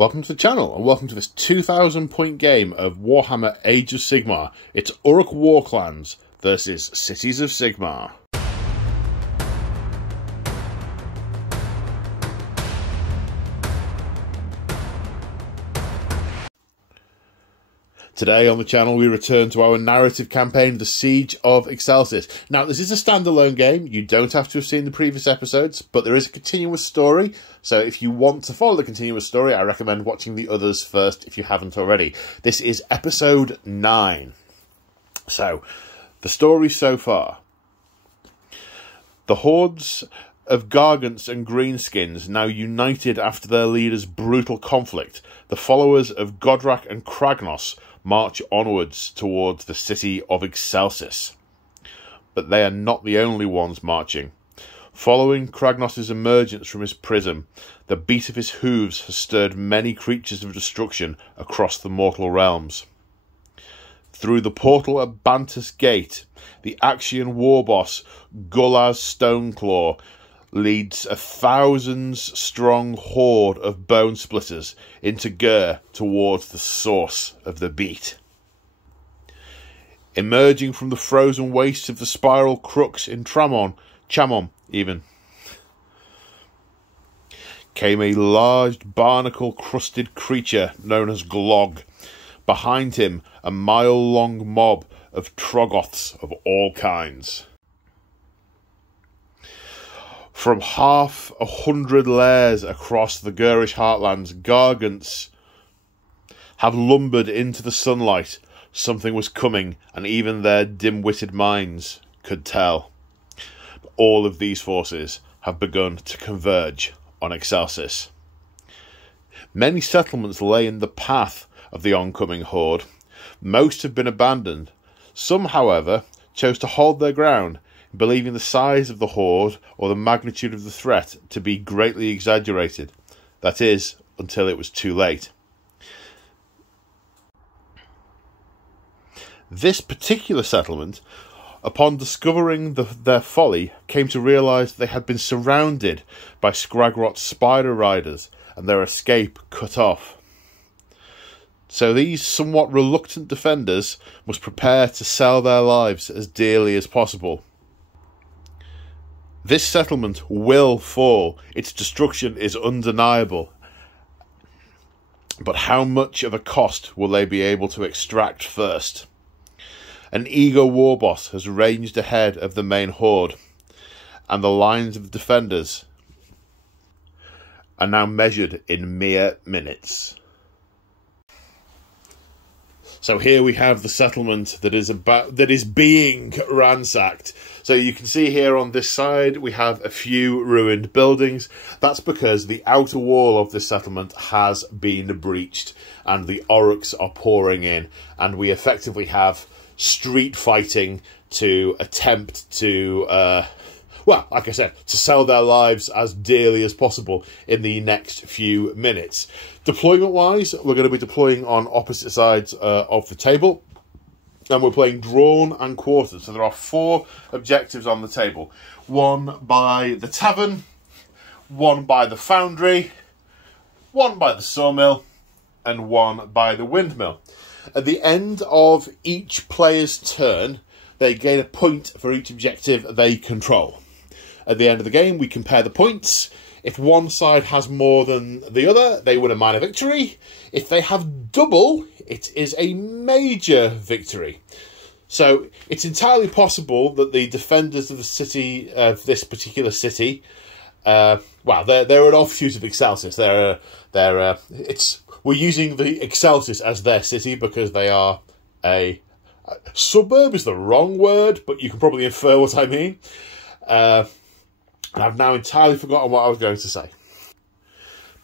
Welcome to the channel, and welcome to this 2,000 point game of Warhammer Age of Sigmar. It's Orruk Warclans versus Cities of Sigmar. Today on the channel we return to our narrative campaign, The Siege of Excelsis. Now this is a standalone game, you don't have to have seen the previous episodes, but there is a continuous story, so if you want to follow the continuous story I recommend watching the others first if you haven't already. This is episode 9. So, the story so far. The hordes of Gargants and Greenskins, now united after their leader's brutal conflict, the followers of Godrak and Kragnos march onwards towards the city of Excelsis. But they are not the only ones marching. Following Kragnos' emergence from his prison, the beat of his hooves has stirred many creatures of destruction across the mortal realms. Through the portal at Bantus Gate, the Axian war boss Gullaz Stoneclaw leads a thousands-strong horde of bone splitters into Gur towards the source of the beat. Emerging from the frozen wastes of the spiral crooks in Chamon even, came a large barnacle-crusted creature known as Glog. Behind him, a mile-long mob of Troggoths of all kinds. From 100 lairs across the Gurish heartlands, Gargants have lumbered into the sunlight. Something was coming, and even their dim-witted minds could tell. All of these forces have begun to converge on Excelsis. Many settlements lay in the path of the oncoming horde. Most have been abandoned. Some, however, chose to hold their ground, believing the size of the horde or the magnitude of the threat to be greatly exaggerated. That is, until it was too late. This particular settlement, upon discovering their folly, came to realise they had been surrounded by Skragrot's spider riders and their escape cut off. So these somewhat reluctant defenders must prepare to sell their lives as dearly as possible. This settlement will fall. Its destruction is undeniable. But how much of a cost will they be able to extract first? An eager war boss has ranged ahead of the main horde, and the lines of the defenders are now measured in mere minutes. So here we have the settlement that is being ransacked. So you can see here on this side we have a few ruined buildings. That's because the outer wall of this settlement has been breached and the Orruks are pouring in, and we effectively have street fighting to attempt to well, like I said, to sell their lives as dearly as possible in the next few minutes. Deployment-wise, we're going to be deploying on opposite sides of the table. And we're playing drawn and quartered. So there are 4 objectives on the table. 1 by the tavern, 1 by the foundry, 1 by the sawmill, and 1 by the windmill. At the end of each player's turn, they gain a point for each objective they control. At the end of the game, we compare the points. If one side has more than the other, they win a minor victory. If they have double, it is a major victory. So it's entirely possible that the defenders of the city, of this particular city, well, they're an offshoot of Excelsis. We're using the Excelsis as their city because they are a suburb is the wrong word, but you can probably infer what I mean. And I've now entirely forgotten what I was going to say.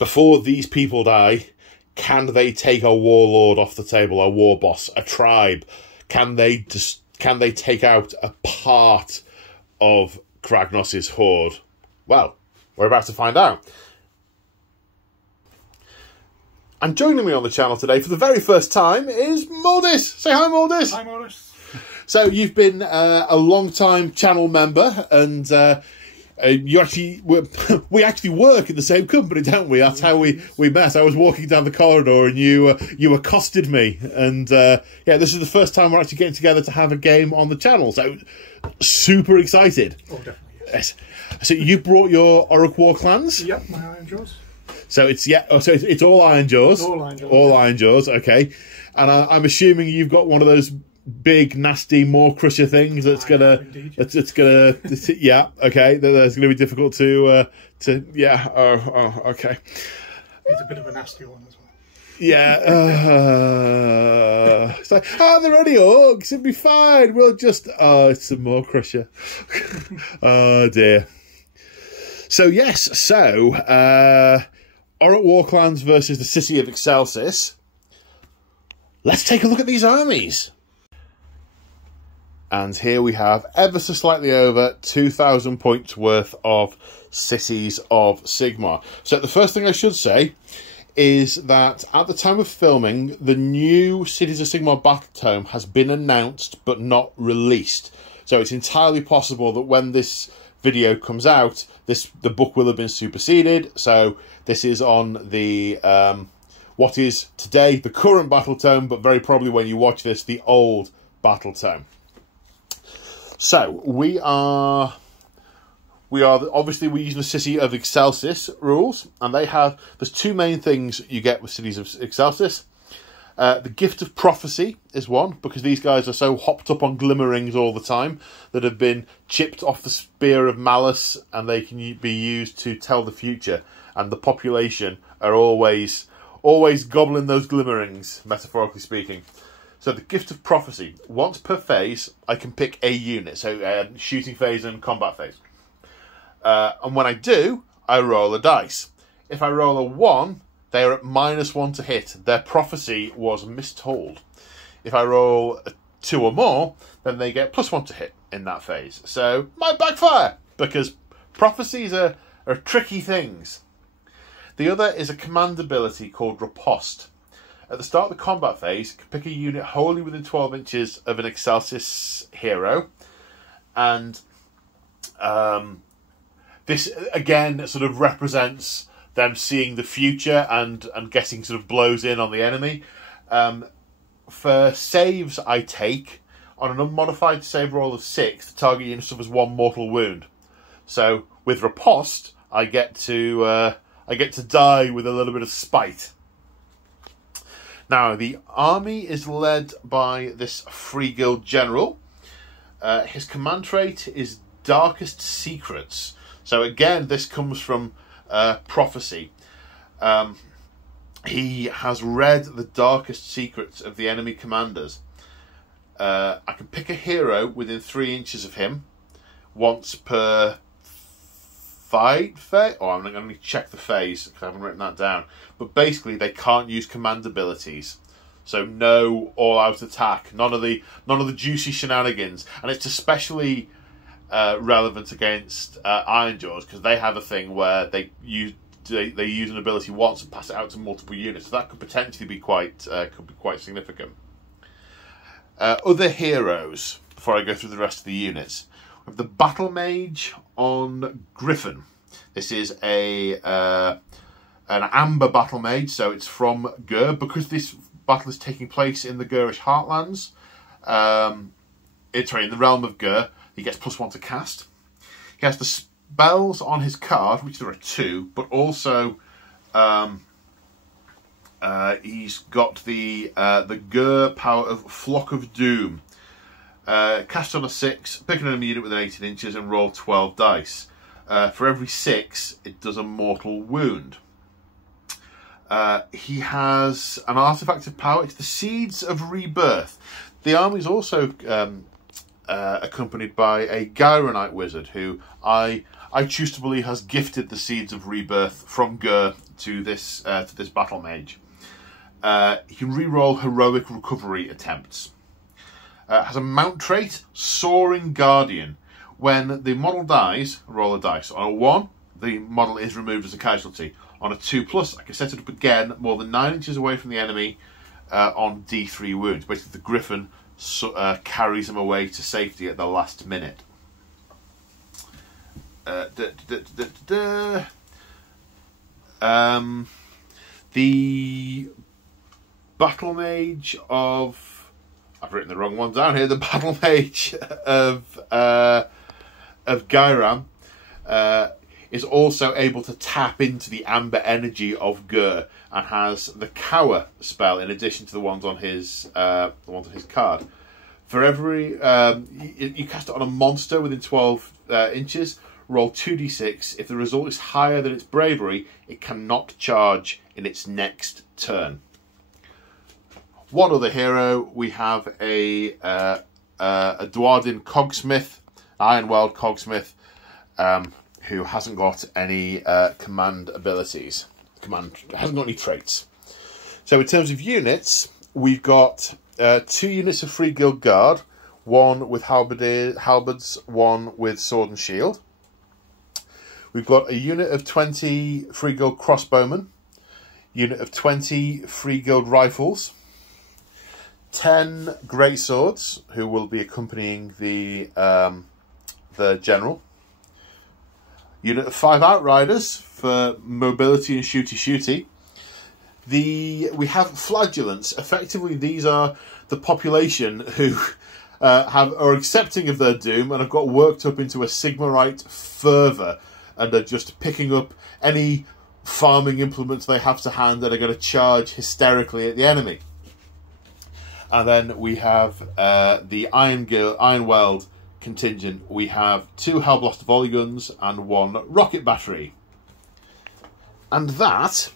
Before these people die, can they take a warlord off the table, a war boss, a tribe? Can they take out a part of Kragnos' horde? Well, we're about to find out. And joining me on the channel today for the very first time is Moldis. Say hi, Moldis. Hi, Moldis. So you've been a long-time channel member, and You actually we actually work in the same company, don't we? That's how we met. I was walking down the corridor and you accosted me, and yeah, this is the first time we're actually getting together to have a game on the channel. So super excited. Oh, definitely. Yes. So you brought your Orruk Warclans? Yep, my Ironjawz. So it's it's all Ironjawz. All Ironjawz. All Ironjawz. Okay, and I'm assuming you've got one of those big nasty maw crusher things that's gonna yeah, okay, that's gonna be difficult to yeah. Okay, It's a bit of a nasty one as well. yeah. It's like, they're only orcs, it'll be fine, we'll just it's a maw crusher. Oh dear. So yes, Orruk Warclans versus the city of Excelsis. Let's take a look at these armies. And here we have ever so slightly over 2,000 points worth of cities of Sigmar. So the first thing I should say is that at the time of filming, the new Cities of Sigmar battle tome has been announced but not released. So it's entirely possible that when this video comes out, the book will have been superseded. So this is on the what is today the current battle tome, but very probably when you watch this, the old battle tome. So we're obviously using the City of Excelsis rules, and there's two main things you get with Cities of Excelsis. The Gift of Prophecy is one, because these guys are so hopped up on glimmerings all the time that have been chipped off the Spear of Malice, and they can be used to tell the future, and the population are always gobbling those glimmerings, metaphorically speaking. So the Gift of Prophecy, once per phase, I can pick a unit. So shooting phase and combat phase. And when I do, I roll a dice. If I roll a 1, they are at -1 to hit. Their prophecy was mistold. If I roll a 2 or more, then they get +1 to hit in that phase. So might backfire, because prophecies are tricky things. The other is a command ability called Riposte. At the start of the combat phase, you can pick a unit wholly within 12 inches of an Excelsis hero. And this, again, sort of represents them seeing the future and getting sort of blows in on the enemy. For saves I take, on an unmodified save roll of 6, the target unit suffers 1 mortal wound. So with Riposte, I get to die with a little bit of spite. Now, the army is led by this Free Guild General. His command trait is Darkest Secrets. So again, this comes from Prophecy. He has read the darkest secrets of the enemy commanders. I can pick a hero within 3 inches of him once per fight phase. Oh, I'm going to check the phase because I haven't written that down. But basically, they can't use command abilities, so no all-out attack, none of the juicy shenanigans, and it's especially relevant against Ironjawz, because they have a thing where they use an ability once and pass it out to multiple units. So that could potentially be quite significant. Other heroes, before I go through the rest of the units. We have the Battle Mage on Griffin. This is an amber Battle Mage, so it's from Gur. Because this battle is taking place in the Gurish Heartlands, in the realm of Gur, he gets +1 to cast. He has the spells on his card, which there are 2, but also he's got the Gur power of Flock of Doom. Cast on a 6, pick an enemy unit within 18 inches and roll 12 dice. For every 6, it does a mortal wound. He has an artifact of power. It's the Seeds of Rebirth. The army is also accompanied by a Gyronite wizard, who I choose to believe has gifted the Seeds of Rebirth from Gur to this battle mage. He can re-roll heroic recovery attempts. Has a mount trait, Soaring Guardian. When the model dies, roll a dice. On a 1, the model is removed as a casualty. On a 2+, I can set it up again more than 9 inches away from the enemy on D3 wounds. Basically, the Griffin carries him away to safety at the last minute. The Battle Mage of... I've written the wrong one down here. The Battle Mage of Gyram is also able to tap into the amber energy of Gur and has the Cower spell in addition to the ones on his card. For every you cast it on a monster within 12 inches, roll 2d6. If the result is higher than its bravery, it cannot charge in its next turn. One other hero, we have a Dwarden Cogsmith, Ironweld Cogsmith, who hasn't got any command abilities. Hasn't got any traits. So in terms of units, we've got 2 units of Free Guild Guard, one with halberds, one with sword and shield. We've got a unit of 20 Free Guild Crossbowmen, unit of 20 Free Guild Rifles, 10 Great Swords, who will be accompanying the general. Unit of 5 Outriders for mobility and shooty. We have Flagellants. Effectively, these are the population who are accepting of their doom and have got worked up into a Sigmarite fervour and are just picking up any farming implements they have to hand and are going to charge hysterically at the enemy. And then we have the Ironweld contingent. We have 2 Hellblaster volley guns and 1 rocket battery. And that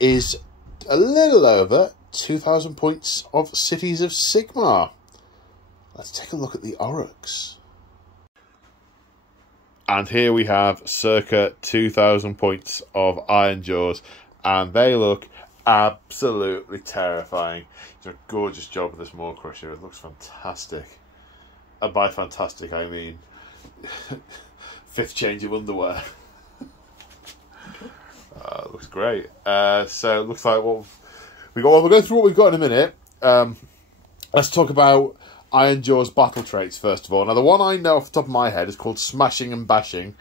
is a little over 2,000 points of Cities of Sigmar. Let's take a look at the Orruks. And here we have circa 2,000 points of Ironjawz, and they look absolutely terrifying. It's a gorgeous job of this Maw Crusher. It looks fantastic. And by fantastic, I mean 5th change of underwear. It looks great. So it looks like what we got. Well, we'll go through what we've got in a minute. Let's talk about Ironjawz battle traits first of all. Now, the one I know off the top of my head is called Smashing and Bashing,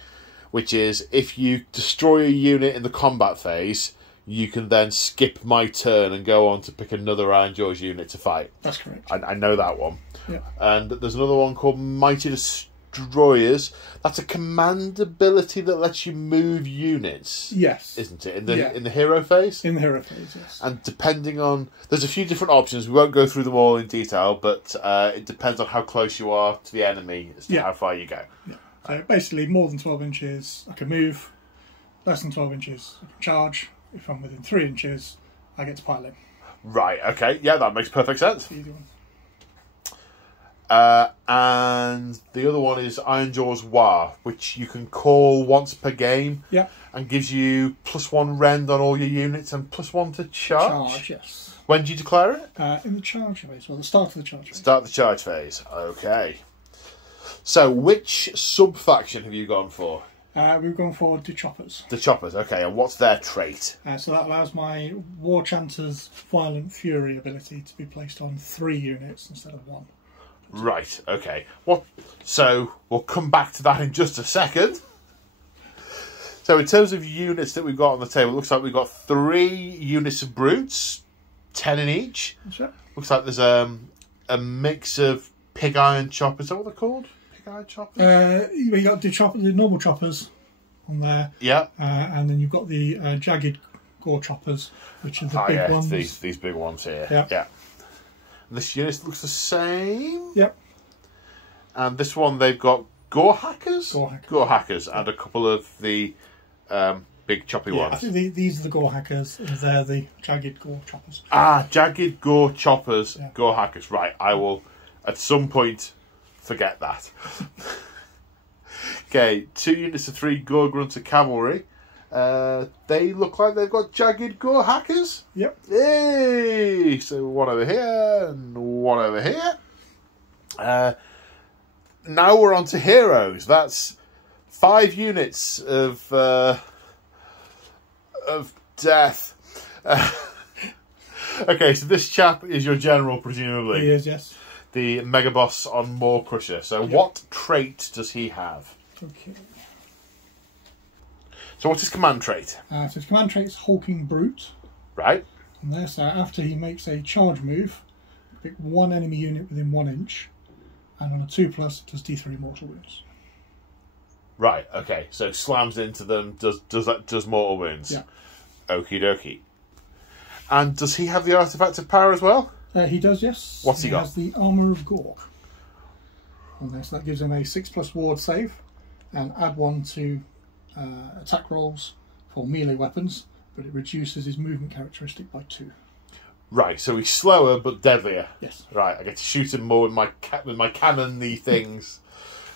which is if you destroy a unit in the combat phase, you can then skip my turn and go on to pick another Ironjawz unit to fight. That's correct. I know that one. Yeah. And there's another one called Mighty Destroyers. That's a command ability that lets you move units. Yes. Isn't it? In the hero phase? In the hero phase, yes. And depending on... There's a few different options. We won't go through them all in detail, but it depends on how close you are to the enemy as to how far you go. Yeah. So basically, more than 12 inches, I can move. Less than 12 inches, I can charge. If I'm within 3 inches, I get to pile in. Right, okay. Yeah, that makes perfect sense. Easy one. And the other one is Ironjawz War, which you can call once per game. Yeah. And gives you +1 rend on all your units and +1 to charge. Charge, yes. When do you declare it? In the charge phase, well, the start of the charge phase. Start the charge phase. Okay. So, which sub-faction have you gone for? We've gone for the Choppers. The Choppers, okay. And what's their trait? So that allows my War Chanter's Violent Fury ability to be placed on 3 units instead of 1. Right, okay. So, we'll come back to that in just a second. So, in terms of units that we've got on the table, it looks like we've got 3 units of Brutes, 10 in each. That's right. Looks like there's a mix of Pig Iron Choppers. Is that what they're called? Pig Iron Choppers? You've got the normal choppers on there. Yeah. And then you've got the jagged gore choppers, which are the big ones. These big ones here. Yeah. This unit looks the same. Yep. And this one, they've got Gore Hackers? Gore Hackers, and a couple of the big choppy ones. I think these are the Gore Hackers, and they're the jagged gore choppers. Ah, jagged gore choppers, Gore Hackers. Right, I will, at some point, forget that. Okay, 2 units of 3 Gore Grunter Cavalry. They look like they've got jagged Gore Hackers. Yep. Yay! So one over here and one over here. Now we're on to heroes. That's 5 units of death. Okay, so this chap is your general, presumably. He is, yes. The mega boss on Maw Crusher. So what trait does he have? Okay. So what's his command trait? So his command trait is Hulking Brute. Right. And there, so after he makes a charge move, pick one enemy unit within 1 inch, and on a 2+, it does D3 mortal wounds. Right. Okay. So slams into them. Does mortal wounds. Yeah. Okie dokie. And does he have the artifact of power as well? He does, yes. What's he got? He has the Armour of Gork. On there, so that gives him a 6+ ward save, and add 1 to attack rolls for melee weapons, but it reduces his movement characteristic by 2. Right, so he's slower but deadlier. Yes. Right, I get to shoot him more with my cannon-y things.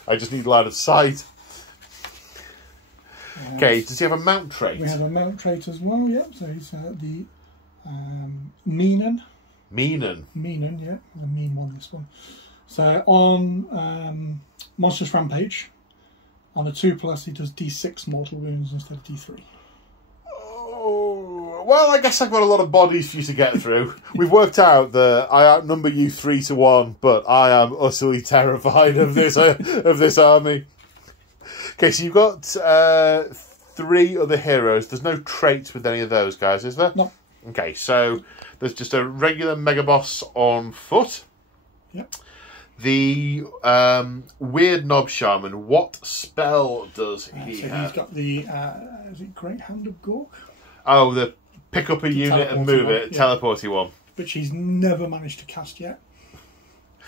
I just need line of sight. Okay, does he have a mount trait? We have a mount trait as well, yeah. So he's the Meanen. Meanen, yeah. The mean one, this one. So on Monstrous Rampage, on a 2+, he does D6 mortal wounds instead of D3. Oh, well, I guess I've got a lot of bodies for you to get through. We've worked out that I outnumber you 3-1, but I am utterly terrified of this army. Okay, so you've got 3 other heroes. There's no traits with any of those guys, is there? No. Okay, so there's just a regular mega boss on foot. Yep. The weird knob shaman. What spell does he have? He's got the is it Great Hand of Gork? Oh, the pick up a unit and move it, teleporty one. Which he's never managed to cast yet.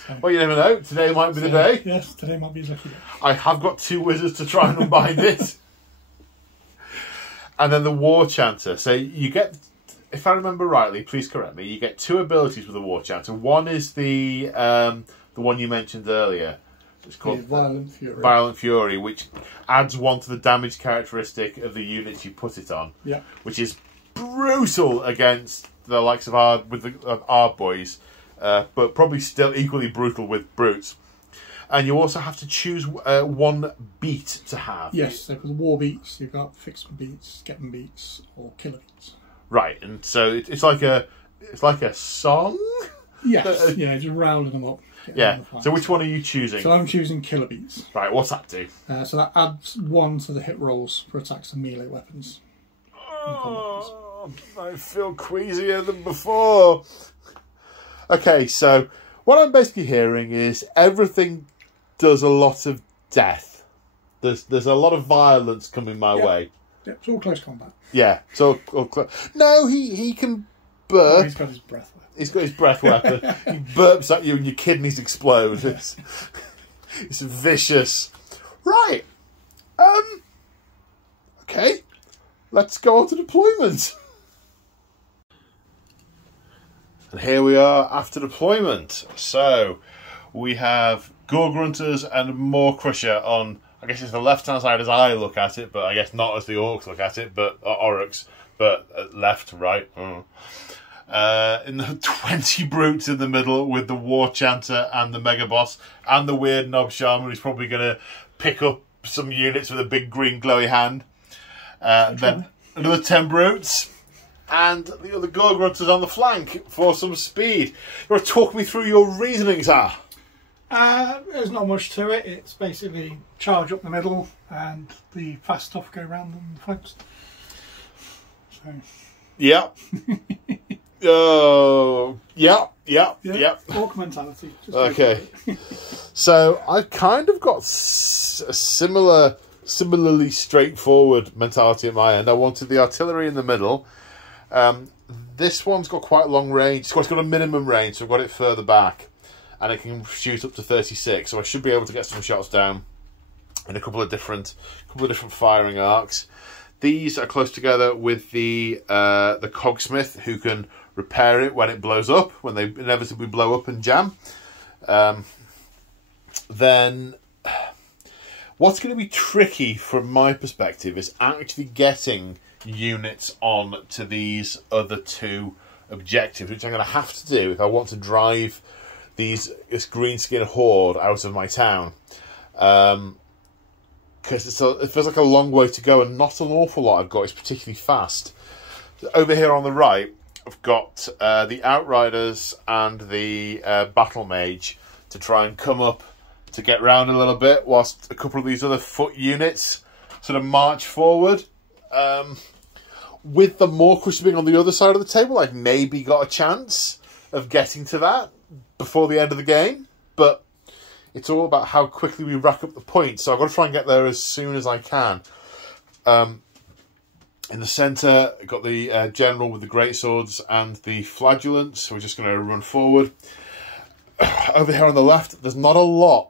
So, well, you never know. Today might be the day. Yes, today might be his lucky day. I have got 2 wizards to try and unbind it. And then the War Chanter. So you get, if I remember rightly, please correct me, you get 2 abilities with the War Chanter. One is the one you mentioned earlier. It's called Violent Fury. Violent Fury, which adds 1 to the damage characteristic of the units you put it on. Yeah. Which is brutal against the likes of our boys. But probably still equally brutal with brutes. And you also have to choose 1 beat to have. Yes, so for the war beats, you've got fix them beats, get them beats, or killer beats. Right, and so it's like a song. Yes, yeah, just rounding them up. Yeah. So which one are you choosing? So I'm choosing killer beats. Right, what's that do? So that adds 1 to the hit rolls for attacks and melee weapons. Oh, I feel queasier than before. Okay, so what I'm basically hearing is everything does a lot of death. There's a lot of violence coming my way. Yep, it's all close combat. Yeah, so no, he can burp. Oh, he's got his breath weapon. He's got his breath weapon. He burps at you and your kidneys explode. It's vicious. Right. Okay. Let's go on to deployment. And here we are after deployment. So we have Gore Grunters and Maw Crusher on, I guess it's the left-hand side as I look at it, but I guess not as the Orcs look at it, but Orruks, but left, right. In the 20 brutes in the middle with the War Chanter and the Mega Boss and the weird Knob Shaman who's probably going to pick up some units with a big green glowy hand. Then another 10 brutes. And the other Gore Grunters on the flank for some speed. You want to talk me through your reasonings, Ar? There's not much to it. It's basically charge up the middle and the fast stuff go around on the flanks. So. Yeah. Yeah. Orc mentality. Just okay. So I've kind of got a similarly straightforward mentality at my end. I wanted the artillery in the middle. This one's got quite long range. It's got a minimum range, so I've got it further back, and it can shoot up to 36. So I should be able to get some shots down in a couple of different firing arcs. These are close together with the cogsmith, who can repair it when it blows up, when they inevitably blow up and jam. Then what's going to be tricky from my perspective is actually getting units on to these other 2 objectives, which I'm going to have to do if I want to drive this greenskin horde out of my town. Because it feels like a long way to go and not an awful lot I've got is particularly fast. Over here on the right, I've got the Outriders and the Battle Mage to try and come up to get round a little bit whilst a couple of these other foot units sort of march forward. With the Maw-Crusher being on the other side of the table, I've maybe got a chance of getting to that before the end of the game, but it's all about how quickly we rack up the points, so I've got to try and get there as soon as I can. In the centre, I've got the General with the Greatswords and the Flagellants, so we're just going to run forward. Over here on the left, there's not a lot.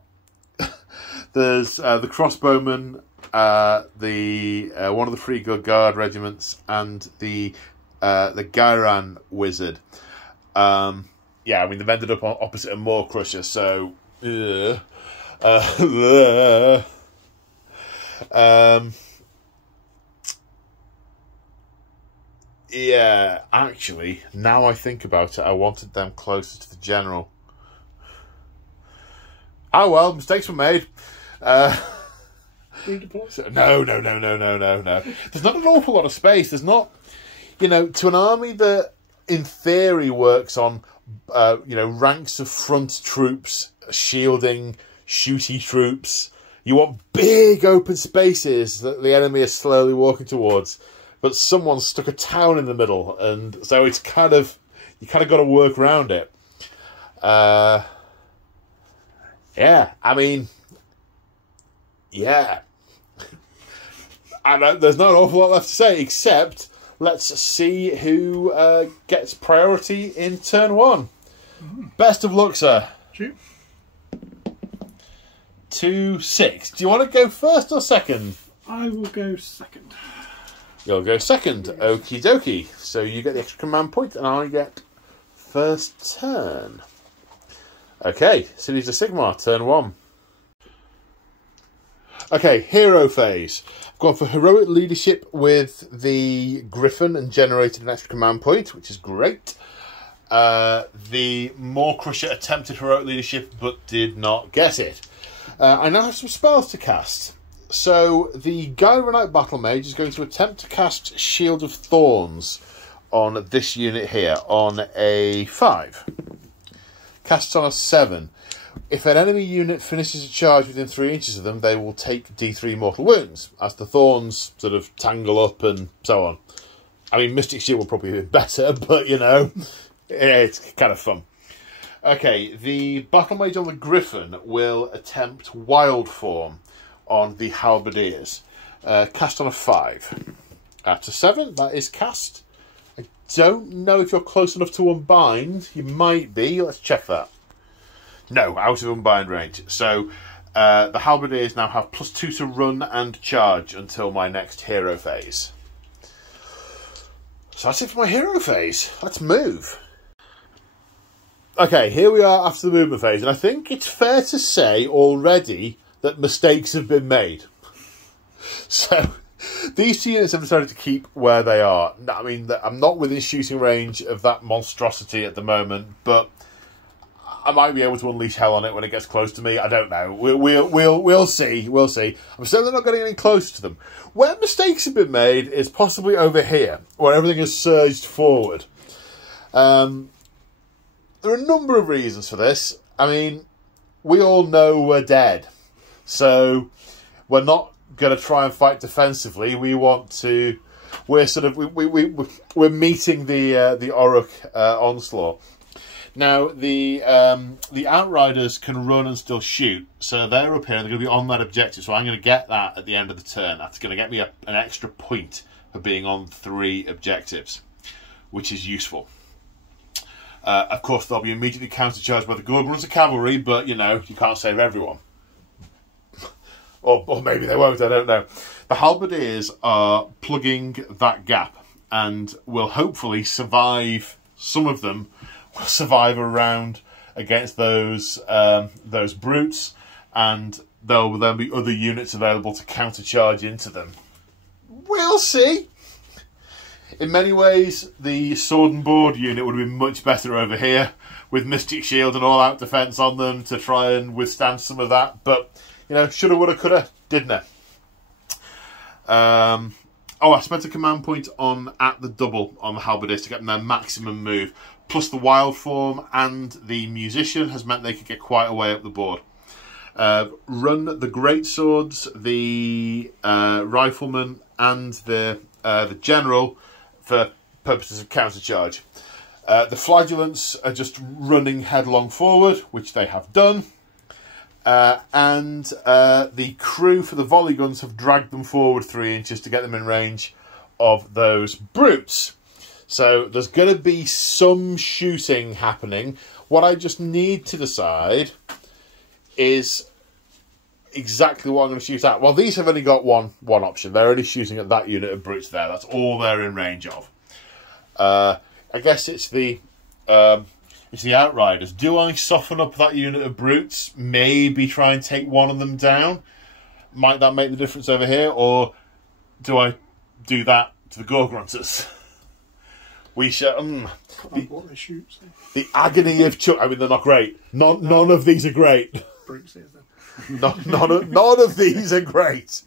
There's the Crossbowmen, one of the Free Guard regiments, and the Gairan Wizard. Yeah, I mean, they've ended up on opposite a Maw-Crusher, so... yeah, actually, now I think about it, I wanted them closer to the General. Oh well, mistakes were made. No. There's not an awful lot of space. There's not, to an army that in theory works on, ranks of front troops, shielding, shooty troops. You want big open spaces that the enemy is slowly walking towards. But someone stuck a town in the middle, and so it's you got to work around it. Yeah, I mean, yeah. And there's not an awful lot left to say, except let's see who gets priority in turn one. Best of luck, sir. 2-6. Do you want to go first or second? I will go second. You'll go second. Okie dokie. So you get the extra command point, and I get first turn. Okay, Cities of Sigmar, turn 1. Okay, hero phase. I've gone for heroic leadership with the Griffin and generated an extra command point, which is great. The Maw-Crusher attempted heroic leadership, but did not get it. I now have some spells to cast. So the Gairanite Battle Mage is going to attempt to cast Shield of Thorns on this unit here on a 5. Casts on a 7. If an enemy unit finishes a charge within 3 inches of them, they will take D3 mortal wounds as the thorns sort of tangle up and so on. I mean, Mystic Shield will probably be better, but it's kind of fun. Okay, the Battle Mage on the Griffin will attempt Wild Form on the Halberdiers. Cast on a 5. At a 7, that is cast. I don't know if you're close enough to unbind. You might be. Let's check that. No, out of unbind range. So the Halberdiers now have +2 to run and charge until my next hero phase. So that's it for my hero phase. Let's move. Okay, here we are after the movement phase, and I think it's fair to say already that mistakes have been made. So, these 2 units have decided to keep where they are. I mean, I'm not within shooting range of that monstrosity at the moment, but I might be able to unleash hell on it when it gets close to me. I don't know. We'll see. We'll see. I'm certainly not getting any closer to them. Where mistakes have been made is possibly over here, where everything has surged forward. There are a number of reasons for this. I mean, we all know we're dead. So we're not going to try and fight defensively. We want to. We're meeting the Orruk onslaught. Now the Outriders can run and still shoot, so they're up here and they're going to be on that objective. So I'm going to get that at the end of the turn. That's going to get me an extra point for being on 3 objectives, which is useful. Of course, they'll be immediately countercharged by the Gorgons of cavalry, but you can't save everyone. Or maybe they won't, I don't know. The Halberdiers are plugging that gap and will hopefully survive. Some of them will survive a round against those brutes, and there will then be other units available to countercharge into them. We'll see. In many ways, the Sword and Board unit would have been much better over here, with Mystic Shield and all-out defence on them to try and withstand some of that, but shoulda, woulda, coulda, didn't it? I spent a command point at the double on the Halberdiers to get them their maximum move. Plus the Wild Form and the Musician has meant they could get quite a way up the board. Run the greatswords, the rifleman, and the general for purposes of countercharge. The flagellants are just running headlong forward, which they have done. And the crew for the volley guns have dragged them forward 3 inches to get them in range of those brutes. So there's going to be some shooting happening. What I just need to decide is exactly what I'm going to shoot at. Well, these have only got one option. They're only shooting at that unit of brutes there. That's all they're in range of. I guess it's the outriders. Do I soften up that unit of brutes? Maybe try and take one of them down? Might that make the difference over here? Or do I do that to the gore grunters? We should. The agony of I mean, they're not great. None of these are great. Brutes, is there? None of these are great.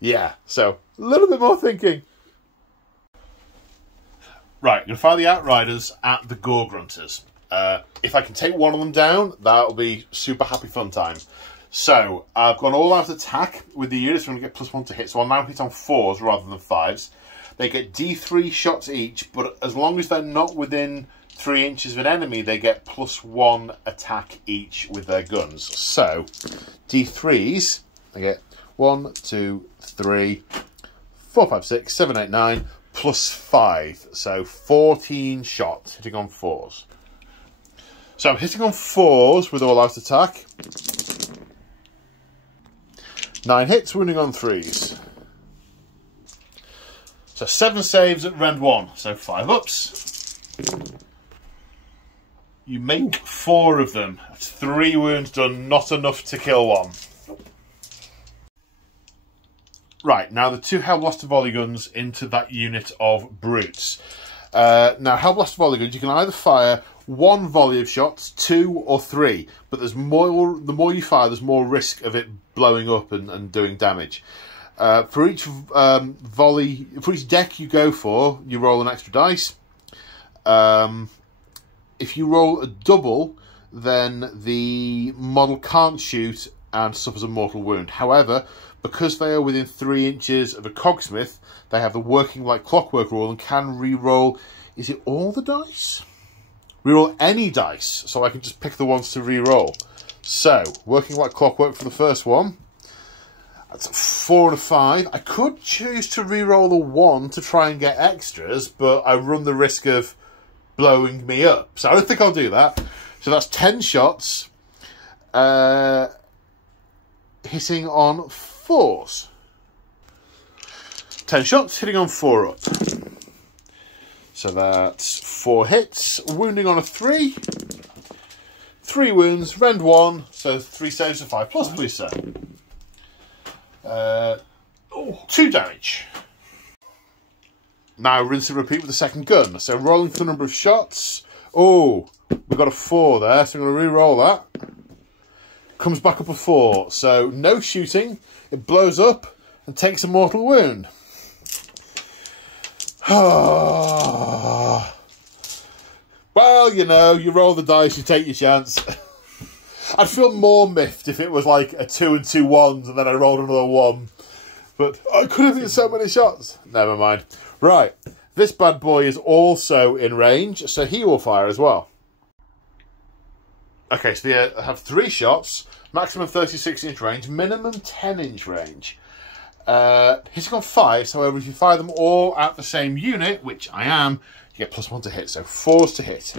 Yeah, so a little bit more thinking. Right, I'm going to fire the Outriders at the Gore Grunters. If I can take one of them down, that'll be super happy fun time. So, I've gone all out attack with the units. I'm going to get +1 to hit, so I'll now hit on 4s rather than 5s. They get D3 shots each, but as long as they're not within 3 inches of an enemy, they get +1 attack each with their guns. So, D3s, I get 1, 2, 3, 4, 5, 6, 7, 8, 9, +5. So, 14 shots hitting on 4s. So, I'm hitting on 4s with all out attack. 9 hits, wounding on 3s. So 7 saves at rend 1, so 5 ups. You make 4 of them. That's 3 wounds done, not enough to kill one. Right, now the 2 Hellblaster volley guns into that unit of brutes. Now Hellblaster volley guns, you can either fire 1 volley of shots, 2 or 3, but there's more. The more you fire, there's more risk of it blowing up and doing damage. For each volley, for each deck you go for, you roll an extra dice. If you roll a double, then the model can't shoot and suffers a mortal wound. However, because they are within 3 inches of a cogsmith, they have the working like clockwork rule and can re-roll. Is it all the dice? Reroll any dice, so I can just pick the ones to re-roll. So, working like clockwork for the first one. That's 4 and a 5. I could choose to re-roll a 1 to try and get extras, but I run the risk of blowing me up. So I don't think I'll do that. So that's 10 shots. Hitting on 4s. 10 shots, hitting on 4 up. So that's 4 hits, wounding on a 3. 3 wounds, rend 1, so 3 saves of 5 plus, please, sir. 2 damage. Now rinse and repeat with the second gun. So rolling for the number of shots. Oh, we've got a 4 there, so I'm going to re-roll that. Comes back up a 4, so no shooting. It blows up and takes a mortal wound. Well, you know, you roll the dice, you take your chance. I'd feel more miffed if it was like a 2 and 2 1s and then I rolled another 1. But I could have hit so many shots. Never mind. Right, this bad boy is also in range, so he will fire as well. Okay, so they have 3 shots, maximum 36-inch range, minimum 10-inch range. Hitting on 5s, however, if you fire them all at the same unit, which I am, you get +1 to hit, so 4s to hit.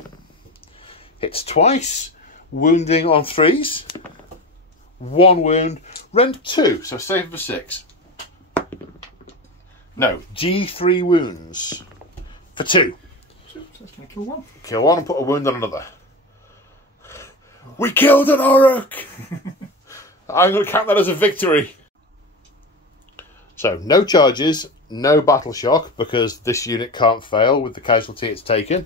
Hits twice, wounding on 3s, 1 wound, rend 2, so save for 6. No, G3 wounds for 2. So that's going to kill 1. Kill 1 and put a wound on another. We killed an Orruk! I'm going to count that as a victory. So, no charges, no battle shock, because this unit can't fail with the casualty it's taken.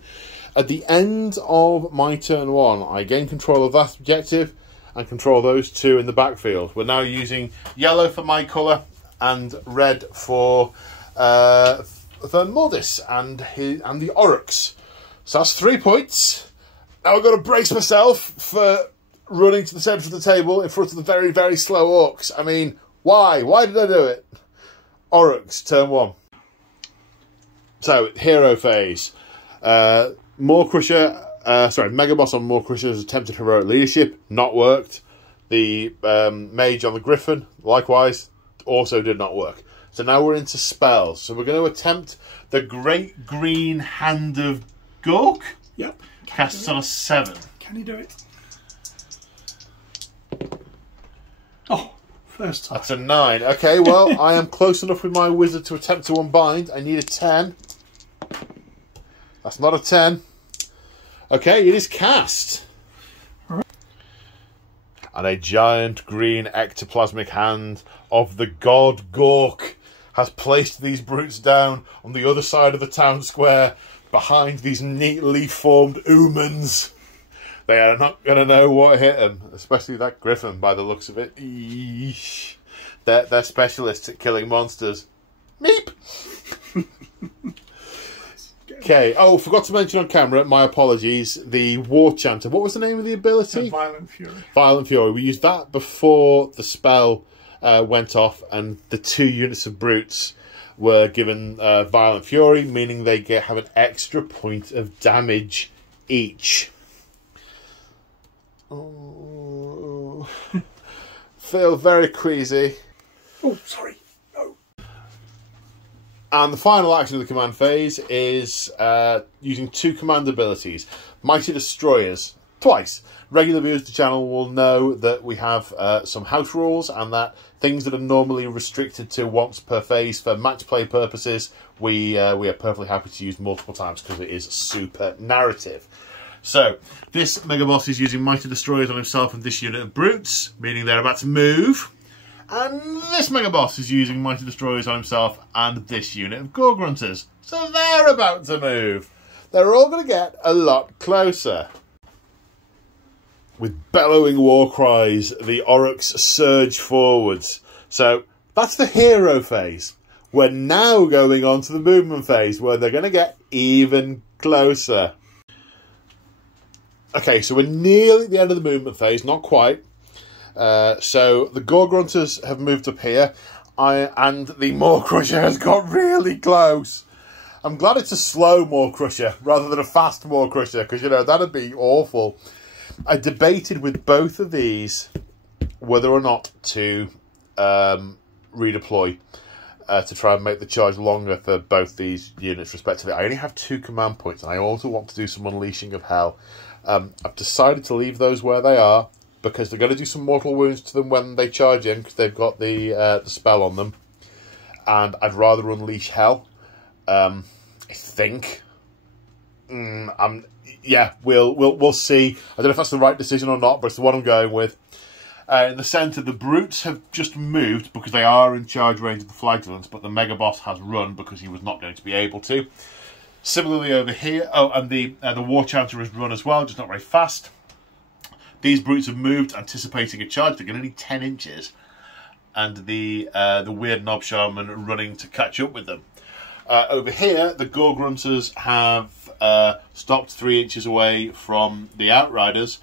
At the end of my turn 1, I gain control of that objective and control those 2 in the backfield. We're now using yellow for my colour and red for Mordis and the Orruks. So that's 3 points. Now I've got to brace myself for running to the centre of the table in front of the very, very slow orcs. I mean, why? Why did I do it? Orruks, turn 1. So, hero phase. Mega Boss on Maw-Crusher has attempted heroic leadership, not worked. The Mage on the Griffin, likewise, also did not work. So now we're into spells. So we're going to attempt the Great Green Hand of Gork. Yep. Casts on a 7. Can you do it? Oh, first time. That's a 9. Okay, well, I am close enough with my wizard to attempt to unbind. I need a 10. That's not a 10. Okay, it is cast. Right. And a giant green ectoplasmic hand of the god Gork has placed these brutes down on the other side of the town square behind these neatly formed oomans. They are not going to know what hit them, especially that griffin by the looks of it. Eesh. They're specialists at killing monsters. Meep! Okay, oh, forgot to mention on camera, my apologies, the War Chanter. What was the name of the ability? Violent Fury. Violent Fury. We used that before the spell went off, and the 2 units of brutes were given Violent Fury, meaning they have an extra point of damage each. Oh, feel very queasy. Oh, sorry. No. And the final action of the command phase is using 2 command abilities. Mighty Destroyers, twice. Regular viewers of the channel will know that we have some house rules, and that things that are normally restricted to once per phase for match play purposes, we are perfectly happy to use multiple times because it is super narrative. So, this Mega Boss is using Mighty Destroyers on himself and this unit of brutes, meaning they're about to move. And this Mega Boss is using Mighty Destroyers on himself and this unit of Gore Grunters. So they're about to move. They're all going to get a lot closer. With bellowing war cries, the Orruks surge forwards. So that's the hero phase. We're now going on to the movement phase, where they're going to get even closer. Okay, so we're nearly at the end of the movement phase, not quite. So the Gore Grunters have moved up here, and the Maw-Crusher has got really close. I'm glad it's a slow Maw-Crusher rather than a fast Maw-Crusher, because, you know, that'd be awful. I debated with both of these whether or not to redeploy to try and make the charge longer for both these units respectively. I only have 2 command points, and I also want to do some Unleashing of Hell. I've decided to leave those where they are, because they're going to do some mortal wounds to them when they charge in, because they've got the spell on them. And I'd rather unleash hell. I think. Yeah, we'll see. I don't know if that's the right decision or not, but it's the one I'm going with. In the centre, the brutes have just moved because they are in charge range of the flagellants, but the Mega Boss has run because he was not going to be able to. Similarly over here, oh, and the War Chanter has run as well, just not very fast. These brutes have moved, anticipating a charge. They're going to need 10 inches. And the weird Knob Shaman running to catch up with them. Over here, the Gore Grunters have stopped 3 inches away from the Outriders,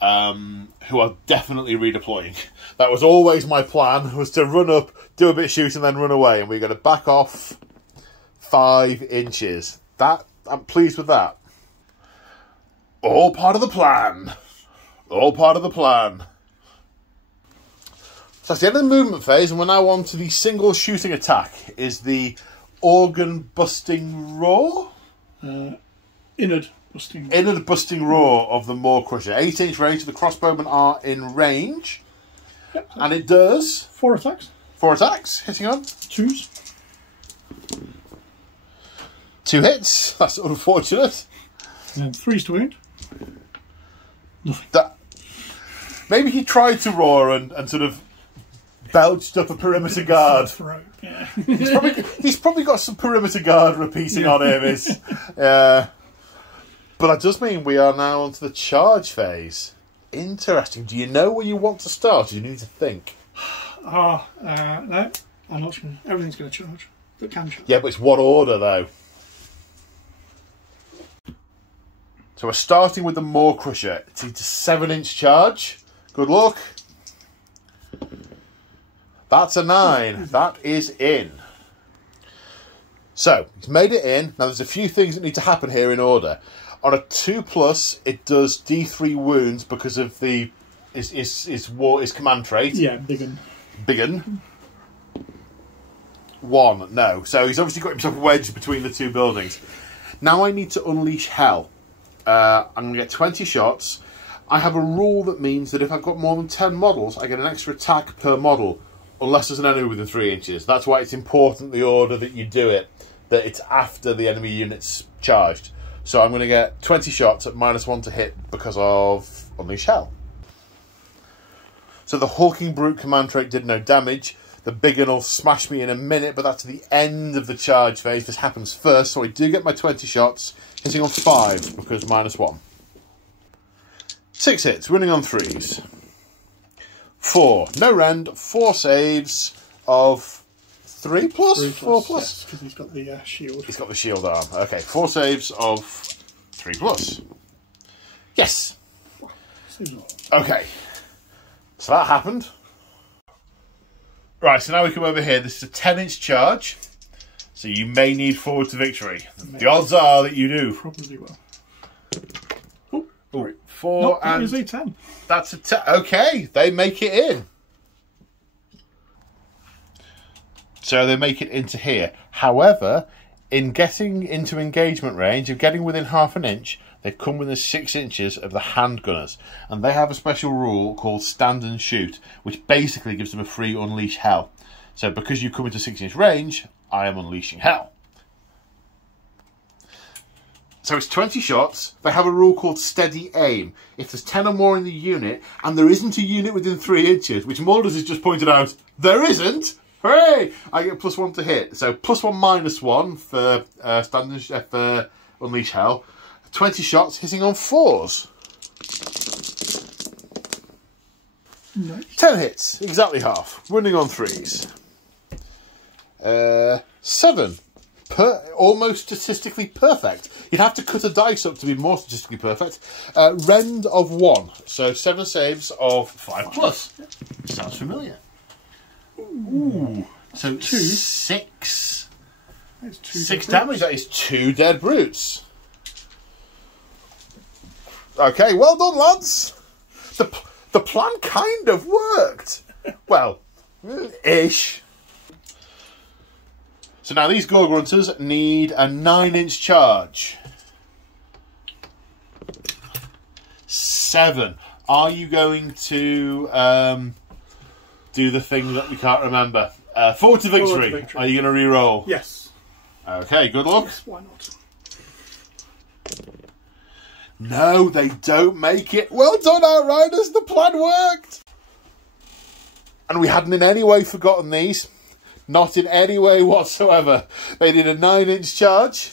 who are definitely redeploying. That was always my plan, was to run up, do a bit of shooting, and then run away. And we're going to back off 5 inches. I'm pleased with that. All part of the plan. All part of the plan. So that's the end of the movement phase, and we're now on to the single shooting attack. Is the organ-busting roar? Innard busting. Innard-busting roar of the Maw-Crusher. 8-inch range. The crossbowmen are in range. Yep. And it does... 4 attacks. 4 attacks. Hitting on. 2s. 2 hits. That's unfortunate. And then 3s to wound. Nothing. Maybe he tried to roar and sort of belched up a perimeter guard. Yeah. He's probably got some perimeter guard repeating on him. But that does mean we are now onto the charge phase. Interesting. Do you know where you want to start? Or do you need to think? No, I'm not sure. Everything's going to charge. That can charge. Yeah, but it's what order though? So we're starting with the Maw-Crusher. It's a 7-inch charge. Good luck. That's a 9. That is in. So, he's made it in. Now, there's a few things that need to happen here in order. On a 2+, it does D3 wounds because of the his command trait. Yeah, big un. Big un. 1, no. So he's obviously got himself wedged between the two buildings. Now I need to unleash hell. I'm going to get 20 shots. I have a rule that means that if I've got more than 10 models, I get an extra attack per model, unless there's an enemy within 3 inches. That's why it's important the order that you do it, that it's after the enemy unit's charged. So I'm going to get 20 shots at -1 to hit because of Unleash Hell. So the Hulking Brute command trait did no damage. The big un will smash me in a minute, but that's the end of the charge phase. This happens first, so I do get my 20 shots, hitting on 5 because -1. 6 hits, running on 3s. 4, no rend, 4 saves of 3+, 4+. Yes, because he's got the shield. He's got the shield arm. Okay, 4 saves of 3+. Yes. Okay. So that happened. Right, so now we come over here. This is a 10-inch charge, so you may need forward to victory. The odds are that you do. Probably will. Ooh, 4 and... That is a 10. That's a 10. Okay, they make it in. So they make it into here. However, in getting into engagement range, of getting within half an inch, they come within 6 inches of the handgunners. And they have a special rule called stand and shoot, which basically gives them a free unleash hell. So because you come into 6-inch range, I am unleashing hell. So it's 20 shots. They have a rule called steady aim. If there's 10 or more in the unit, and there isn't a unit within 3 inches, which Morders has just pointed out, there isn't! Hooray! I get +1 to hit. So +1, -1 for for Unleash Hell. 20 shots hitting on 4s. Nice. 10 hits, exactly half. Running on 3s. 7. Almost statistically perfect. You'd have to cut a dice up to be more statistically perfect. Rend of 1. So 7 saves of 5+. Sounds familiar. Ooh. So 2. 6. That's 2 6 damage. That is 2 dead brutes. Okay, well done, lads. The plan kind of worked. Well, ish. So now these Gore Grunters need a 9-inch charge. 7. Are you going to do the thing that we can't remember? Forward to victory. Are you going to re-roll? Yes. Okay, good luck. Yes, why not? No, they don't make it. Well done, Outriders. The plan worked. And we hadn't in any way forgotten these. Not in any way whatsoever. They did a 9-inch charge.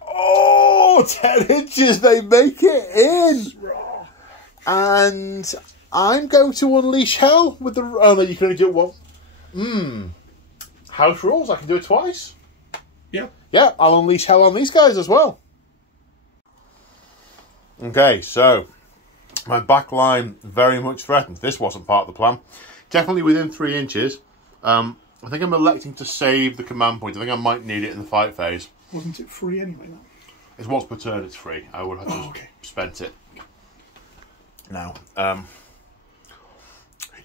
Oh, 10 inches. They make it in. And I'm going to unleash hell with the... Oh, no, you can only do it once. House rules. I can do it twice. Yeah. Yeah, I'll unleash hell on these guys as well. Okay, so my back line very much threatened. This wasn't part of the plan. Definitely within 3 inches. I think I'm electing to save the command point. I think I might need it in the fight phase. Wasn't it free anyway, though? It's once per turn, it's free. I would have just spent it. Now,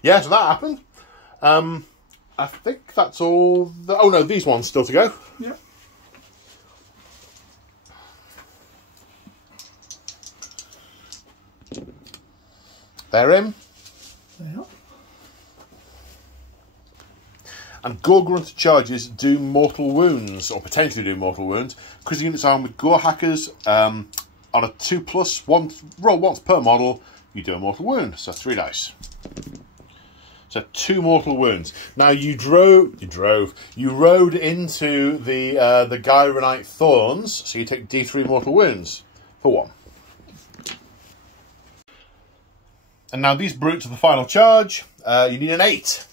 yeah, so that happened. I think that's all. Oh no, these ones still to go. Yeah. They're in. They are. And Gore Grunter charges do mortal wounds, or potentially do mortal wounds, because the unit's armed with Gore Hackers. On a 2+, roll once per model, you do a mortal wound. So 3 dice. So 2 mortal wounds. Now you rode into the Gyronite Thorns, so you take D3 mortal wounds for 1. And now these brutes are the final charge. You need an 8.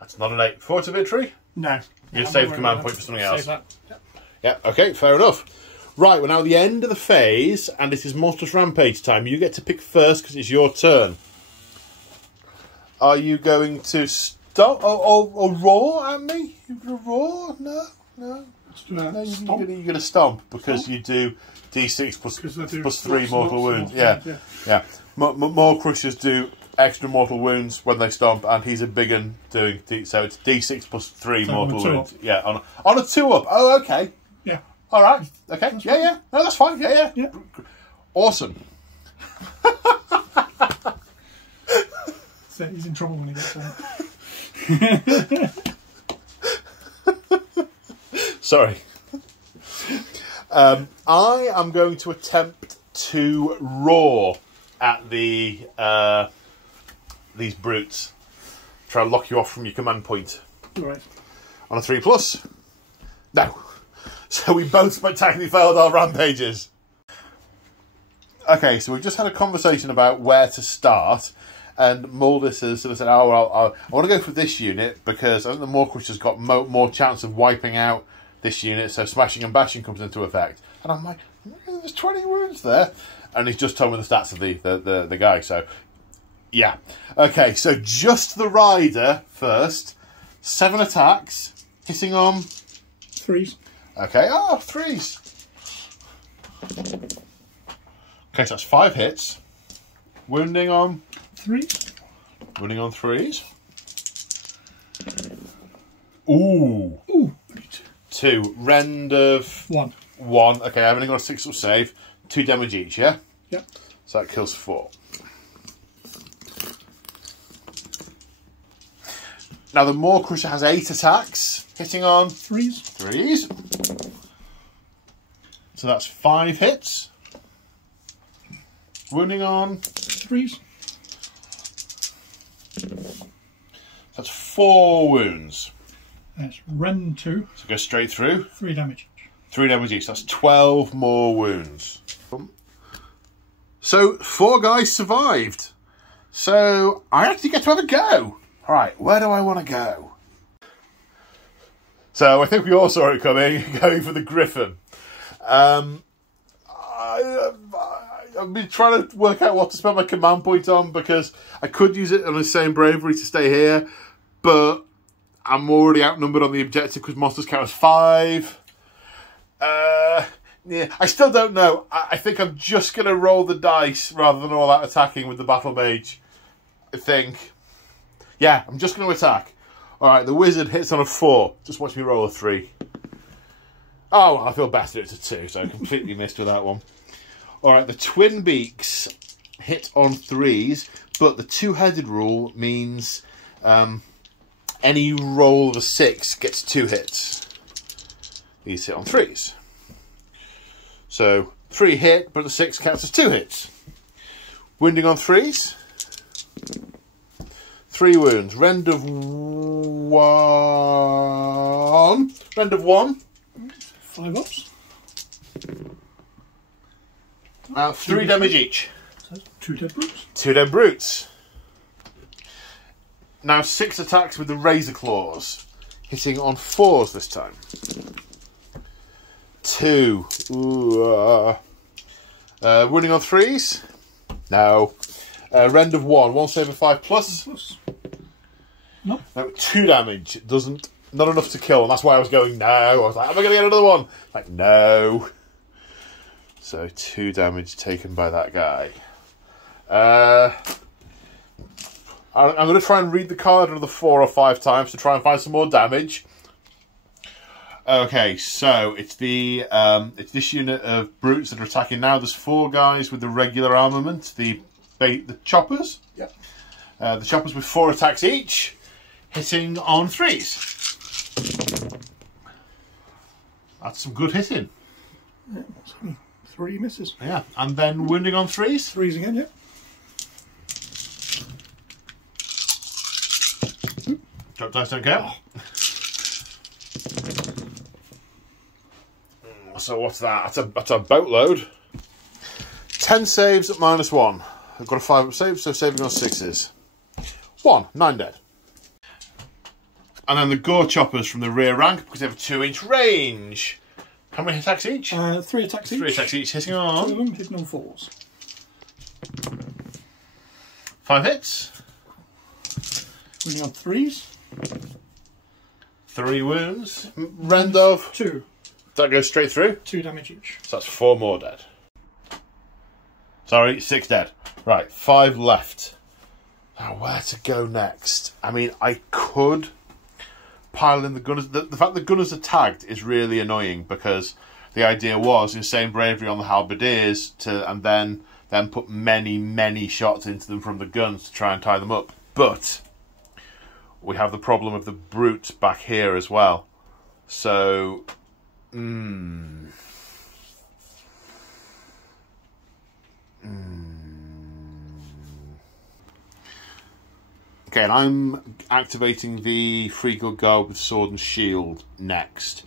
That's not an 8. Forward to victory? No. You save the command point for something else. Save that. Yep. Yeah, okay, fair enough. Right, we're now at the end of the phase, and it is Monstrous Rampage time. You get to pick first because it's your turn. Are you going to stop or roar at me? You're going to roar? No. No, you're going to stomp because you do D6 plus 3 mortal wounds. Yeah. More crushers do extra mortal wounds when they stomp, and he's a big one doing so it's D6 plus 3 mortal wounds. Yeah, on a 2-up. Oh, okay. Yeah. All right. Okay. Yeah. No, that's fine. Yeah. Awesome. So he's in trouble when he gets there. Sorry. I am going to attempt to roar at these brutes. Try and lock you off from your command point. Right. On a 3+. No. So we both spectacularly failed our rampages. Okay, so we've just had a conversation about where to start, and Muldis has sort of said, "Oh, well, I want to go for this unit because I think the Morcrush has got more chance of wiping out this unit, so smashing and bashing comes into effect." And I'm like, "There's 20 wounds there," and he's just told me the stats of the guy. So, yeah, okay. So just the rider first. 7 attacks, hitting on 3s. Okay, 3s. Okay, so that's 5 hits. Wounding on 3s. Wounding on 3s. Ooh. 2. Rend of 1. 1. Okay, I've only got a 6-up save. 2 damage each, yeah? Yep. So that kills 4. Now the Morcrusher has 8 attacks, hitting on 3s. So that's 5 hits. Wounding on 3s. That's 4 wounds. That's Rend 2. So go straight through. 3 damage each. 3 damage each. That's 12 more wounds. So 4 guys survived. So I actually get to have a go. All right, where do I want to go? So I think we all saw it coming, going for the Griffin. I've been trying to work out what to spend my command point on because I could use it on the same bravery to stay here, but I'm already outnumbered on the objective because monsters count as 5. Yeah, I still don't know. I think I'm just going to roll the dice rather than all that attacking with the Battle Mage. I think. Yeah, I'm just going to attack. Alright, the wizard hits on a 4. Just watch me roll a 3. Oh, I feel better. It's a 2, so I completely missed with that one. Alright, the twin beaks hit on 3s, but the 2-headed rule means any roll of a 6 gets 2 hits. These hit on 3s. So 3 hit, but the 6 counts as 2 hits. Wounding on 3s. 3 wounds. Rend of 1. Rend of 1. 5 ups. 3 damage each. So 2 dead brutes. 2 dead brutes. Now 6 attacks with the razor claws, hitting on 4s this time. 2. Ooh, wounding on 3s. No. Rend of 1. 1 save of 5+. No. 2 damage. Not enough to kill, and that's why I was going no. I was like, am I going to get another one? Like, no. So 2 damage taken by that guy. I'm going to try and read the card another 4 or 5 times to try and find some more damage. Okay, so it's this unit of brutes that are attacking now. There's 4 guys with the regular armament, the choppers. Yep. The choppers with 4 attacks each, hitting on 3s. That's some good hitting. Yeah, that's 3 misses. Yeah, and then wounding on 3s. 3s again, yeah. Drop dice don't count. So what's that? That's a boatload. 10 saves at -1. I've got a 5-up save, so saving on 6s. 1, 9 dead. And then the gore choppers from the rear rank, because they have a 2-inch range. How many attacks each? 3 attacks each. 3 attacks each, hitting 2 on. of them hitting on 4s. 5 hits. Winning on 3s. 3 wounds. Rend of 2. That goes straight through. 2 damage each. So that's 4 more dead. Sorry, 6 dead. Right, 5 left. Now, where to go next? I mean, I could pile in the gunners. The fact that gunners are tagged is really annoying, because the idea was insane bravery on the halberdiers and then put many shots into them from the guns to try and tie them up. But we have the problem of the brutes back here as well. So, Okay, and I'm activating the Free Good Guard with Sword and Shield next.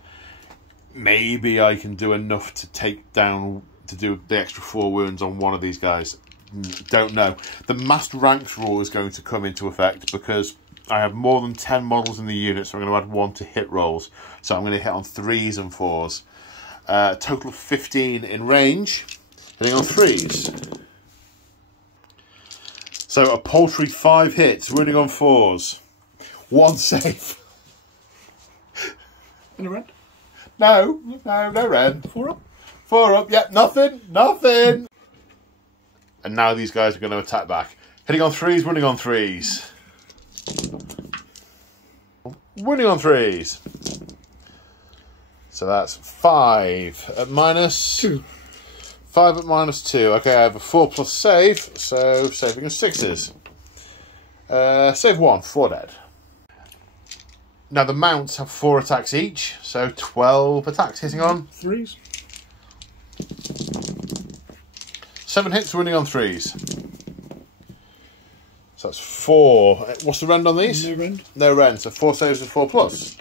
Maybe I can do enough to take down, to do the extra 4 wounds on one of these guys. Don't know. The massed ranks rule is going to come into effect because I have more than 10 models in the unit, so I'm going to add 1 to hit rolls. So I'm going to hit on 3s and 4s. Total of 15 in range, hitting on 3s. So a paltry 5 hits, wounding on 4s. 1 save. And a rend? No rend. 4 up? 4 up, yep, nothing. And now these guys are going to attack back. Hitting on 3s, wounding on 3s. Wounding on 3s. So that's 5 at minus 2. 5 at minus 2. Okay, I have a 4 plus save, so saving is 6s. Save 1, 4 dead. Now the mounts have 4 attacks each, so 12 attacks hitting on 3s. 7 hits, winning on 3s. So that's 4. What's the rend on these? No rend. No rend, so 4 saves and 4 plus.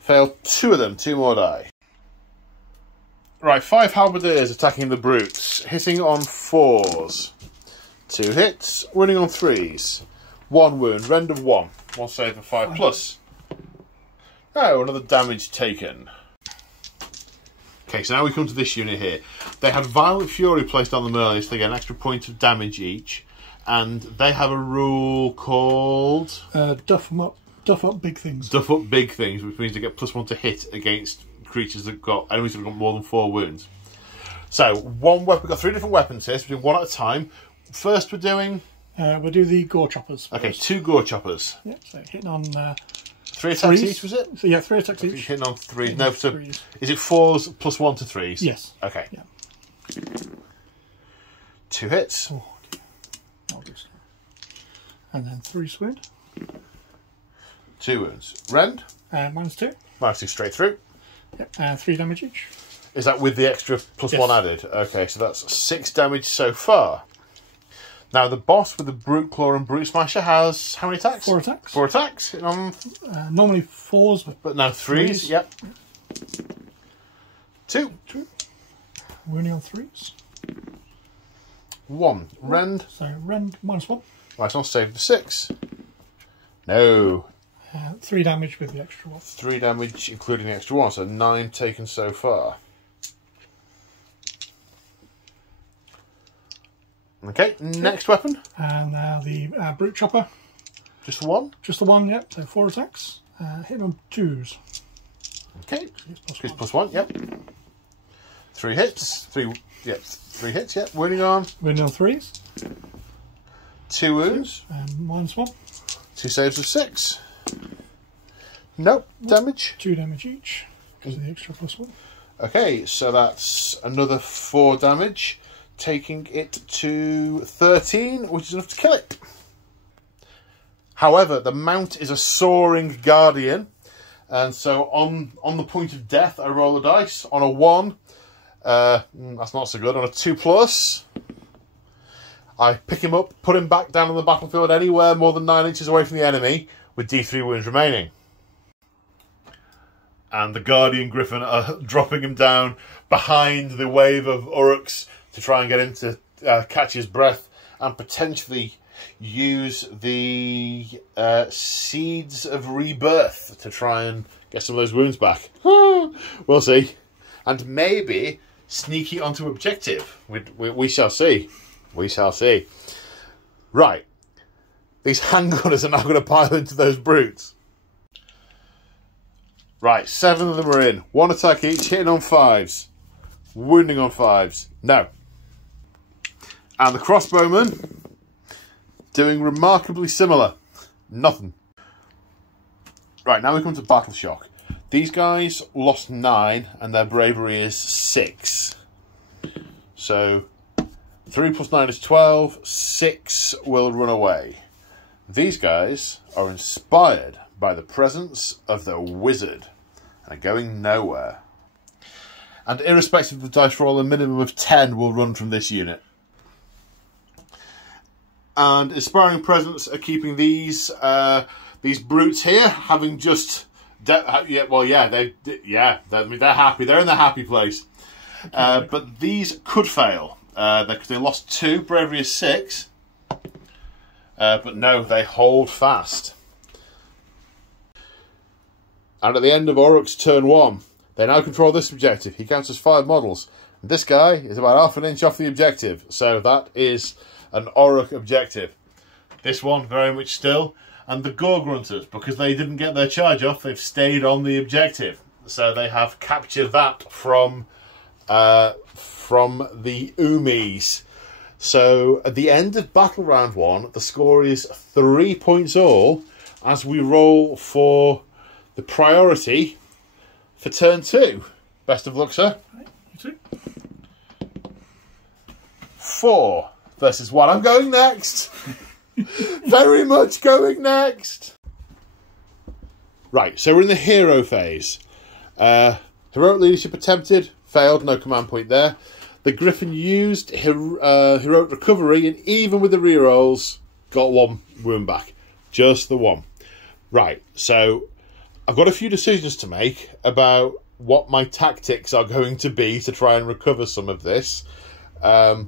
Failed 2 of them, 2 more die. Right, 5 halberdiers attacking the brutes, hitting on 4s. 2 hits, winning on 3s. 1 wound, rend of 1. 1 save and 5 plus. Oh, another damage taken. Okay, so now we come to this unit here. They had Violent Fury placed on them earlier, so they get an extra point of damage each. And they have a rule called... Duff up big things. Duff up big things, which means they get +1 to hit against creatures that got enemies that have got more than 4 wounds. So one weapon, we've got 3 different weapons here, so we're doing 1 at a time. First we're doing... we'll do the gore choppers first. Okay, 2 gore choppers. Yeah, so hitting on 3 attacks 3s. each, was it? So yeah, 3 attacks each. Hitting on 3s. Hitting No, on so 3s. is it 4s +1 to 3s? Yes. Okay. Yeah. 2 hits. Oh, okay. I'll just... And then 3 sword. 2 wounds. Rend. -2. -2 straight through. Yep. 3 damage each. Is that with the extra +1 Yes. added? Okay, so that's 6 damage so far. Now the boss with the Brute Claw and Brute Smasher has how many attacks? 4 attacks. 4 attacks. Normally 4s, But now 3s. Yep. 2. wounding on 3s. 1. Rend. So rend -1. Right, I'll save the 6. No. 3 damage with the extra 1. 3 damage including the extra 1, so 9 taken so far. Okay, next weapon. And now the brute chopper. Just the 1? Just the 1, yep. So 4 attacks. Hitting on 2s. Okay. It's It's +1, yep. 3 hits. 3 hits, yep. Wounding on. Wounding on 3s. 2 wounds. And -1. 2 saves of 6. Nope, damage. 2 damage each. Because of the extra +1. Okay, so that's another 4 damage, taking it to 13, which is enough to kill it. However, the mount is a soaring guardian, and so on the point of death, I roll a dice. On a 1, that's not so good. On a 2+, I pick him up, put him back down on the battlefield anywhere more than 9 inches away from the enemy, with D3 wounds remaining. And the Guardian Griffin are dropping him down behind the wave of Orruks to try and get him to catch his breath and potentially use the Seeds of Rebirth to try and get some of those wounds back. We'll see. and maybe sneaky onto objective. We shall see. We shall see. Right. These handgunners are now going to pile into those brutes. Right, 7 of them are in. 1 attack each, hitting on 5s. Wounding on 5s. No. And the crossbowmen doing remarkably similar. Nothing. Right, now we come to Battle Shock. These guys lost 9 and their bravery is 6. So 3 plus 9 is 12. 6 will run away. These guys are inspired by the presence of the wizard and are going nowhere. And irrespective of the dice roll, a minimum of 10 will run from this unit. And inspiring presence are keeping these brutes here, having just they're happy. They're in the happy place. But these could fail because they lost 2. Bravery is 6. But no, they hold fast. And at the end of Orruk's turn 1, they now control this objective. He counts as 5 models. And this guy is about half an inch off the objective. So that is an Orruk objective. This one very much still. And the Gore Grunters, because they didn't get their charge off, they've stayed on the objective. So they have captured that from the Umis. So at the end of battle round 1, the score is 3 points all as we roll for the priority for turn 2. Best of luck, sir. Right, you too. 4 versus 1. I'm going next. Very much going next. Right, so we're in the hero phase. Heroic leadership attempted, failed, no command point there. The Griffin used heroic recovery, and even with the rerolls, got 1 wound back. Just the 1. Right, so I've got a few decisions to make about what my tactics are going to be to try and recover some of this. But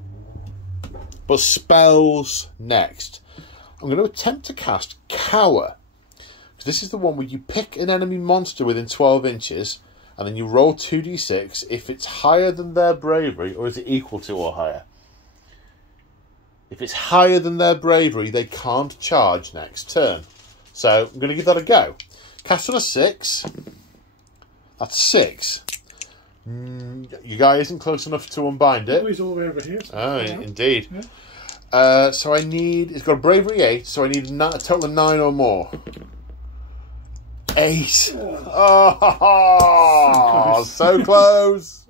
spells next. I'm going to attempt to cast Cower. This is the one where you pick an enemy monster within 12 inches and then you roll 2d6 if it's higher than their bravery, or is it equal to or higher? If it's higher than their bravery, they can't charge next turn. So I'm going to give that a go. Cast on a 6. That's 6. Your guy isn't close enough to unbind it. Oh, he's all the way over here. Oh, yeah. Indeed. Yeah. So I need... It's got a bravery 8, so I need a total of 9 or more. 8. Oh, so close.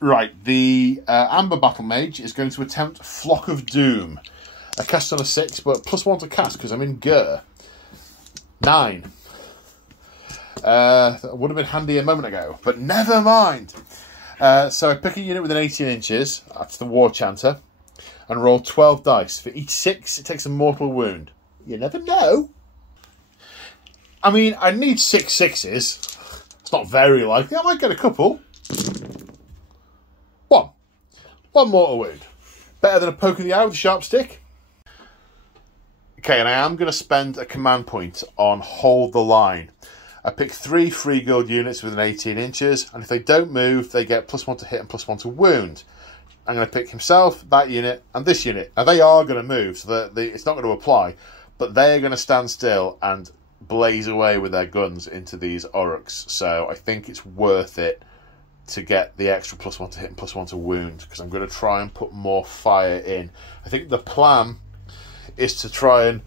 Right, the Amber Battle Mage is going to attempt Flock of Doom. I cast on a 6, but +1 to cast because I'm in Gur. 9. That would have been handy a moment ago, but never mind. So I pick a unit within 18 inches. That's the War Chanter. And roll 12 dice. For each 6, it takes a mortal wound. You never know. I mean, I need 6 6s. It's not very likely. I might get a couple. 1. 1 mortal wound. Better than a poke in the eye with a sharp stick. Okay, and I am going to spend a command point on Hold the Line. I pick 3 free guild units within 18 inches, and if they don't move, they get +1 to hit and +1 to wound. I'm going to pick himself, that unit, and this unit. Now, they are going to move, so that it's not going to apply, but they're going to stand still and blaze away with their guns into these Orruks. So I think it's worth it to get the extra +1 to hit and +1 to wound, because I'm going to try and put more fire in. I think the plan is to try and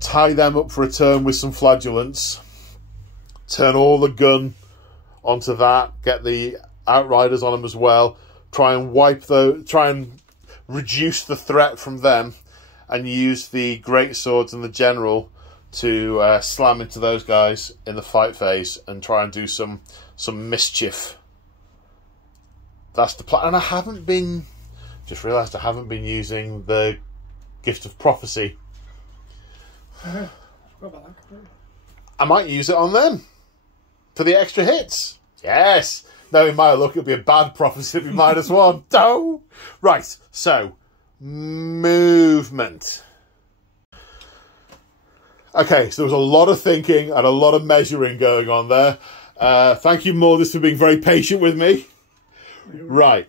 tie them up for a turn with some flagellants, turn all the gun onto that, get the Outriders on them as well, try and reduce the threat from them, and use the great swords and the general to slam into those guys in the fight phase and try and do some mischief. That's the plan. And I haven't been... Just realised I haven't been using the Gift of Prophecy. I forgot about that. I might use it on them for the extra hits. Yes. Knowing my luck, it'll be a bad prophecy. It'll be -1. No. Right. So, movement. Okay, so there was a lot of thinking and a lot of measuring going on there. Thank you, Mordus, for being very patient with me. Right.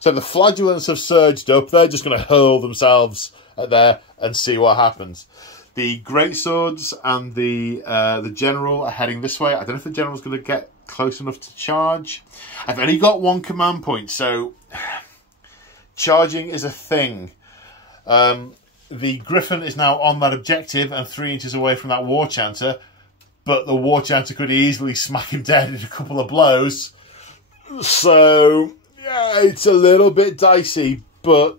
So the flagellants have surged up. They're just going to hurl themselves at there and see what happens. The greatswords and the general are heading this way. I don't know if the general's going to get close enough to charge. I've only got one command point, so charging is a thing. The Griffin is now on that objective and 3 inches away from that War Chanter, but the War Chanter could easily smack him dead in a couple of blows. So, yeah, it's a little bit dicey, but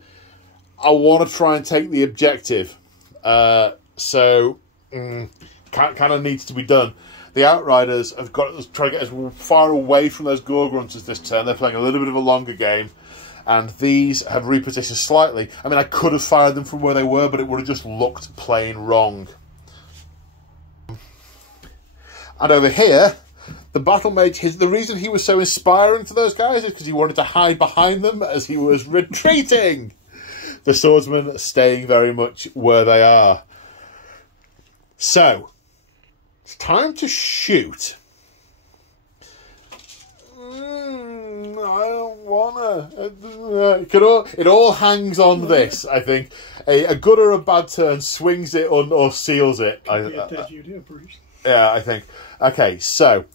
I want to try and take the objective. Kind of needs to be done. The Outriders have got to try to get as far away from those Gore Grunters this turn. They're playing a little bit of a longer game. And these have repositioned slightly. I mean, I could have fired them from where they were, but it would have just looked plain wrong. And over here, the Battle Mage, the reason he was so inspiring to those guys is because he wanted to hide behind them as he was retreating. The Swordsmen staying very much where they are. So, it's time to shoot. I don't wanna. It all hangs on this, I think. A good or a bad turn swings it or seals it. Yeah, I think. Okay, so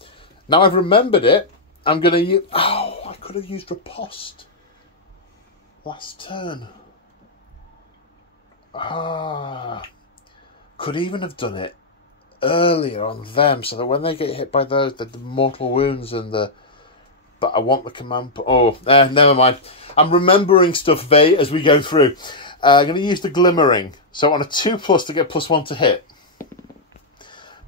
now I've remembered it. I'm going to use... Oh, I could have used Riposte last turn. Could even have done it earlier on them so that when they get hit by those, the mortal wounds and the... But I want the command... Oh, never mind. I'm remembering stuff as we go through. I'm going to use the Glimmering. So on a 2+ to get +1 to hit.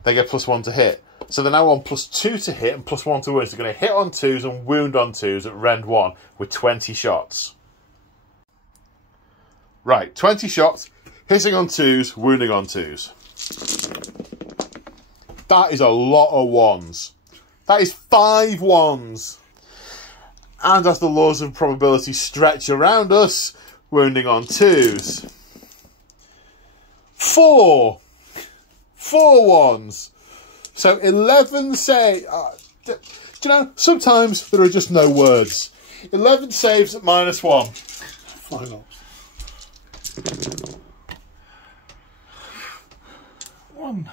They get +1 to hit. So they're now on +2 to hit and +1 to wound. So they're going to hit on 2s and wound on 2s at rend 1 with 20 shots. Right, 20 shots, hitting on 2s, wounding on 2s. That is a lot of 1s. That is 5 1s. And as the laws of probability stretch around us, wounding on 2s. 4 1s. So 11 say... do you know, sometimes there are just no words. 11 saves at -1. 5 ups. 1.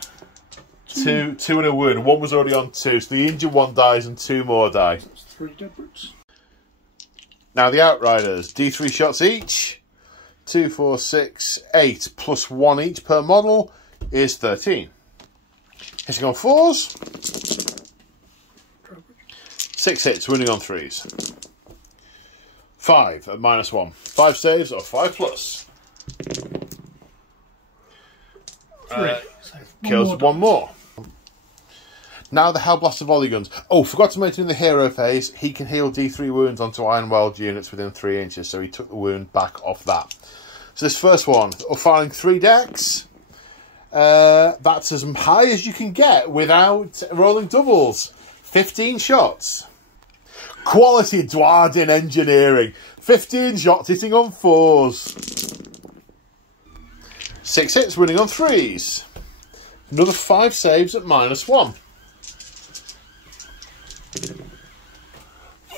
2 and a wound. 1 was already on 2, so the injured one dies and 2 more die. So it's 3 dead brutes. Now the Outriders, D3 shots each. 2, 4, 6, 8 +1 each per model is 13. Hitting on 4s. 6 hits, wounding on 3s. 5 at -1. 5 saves or 5+. 3. Kills one more. Now the Hellblaster volley guns. Oh, forgot to mention in the hero phase, he can heal D3 wounds onto Iron Weld units within 3 inches, so he took the wound back off that. So this first one, firing 3 decks. That's as high as you can get without rolling doubles. 15 shots. Quality Dwarden engineering. 15 shots hitting on 4s. 6 hits, winning on 3s. Another 5 saves at -1.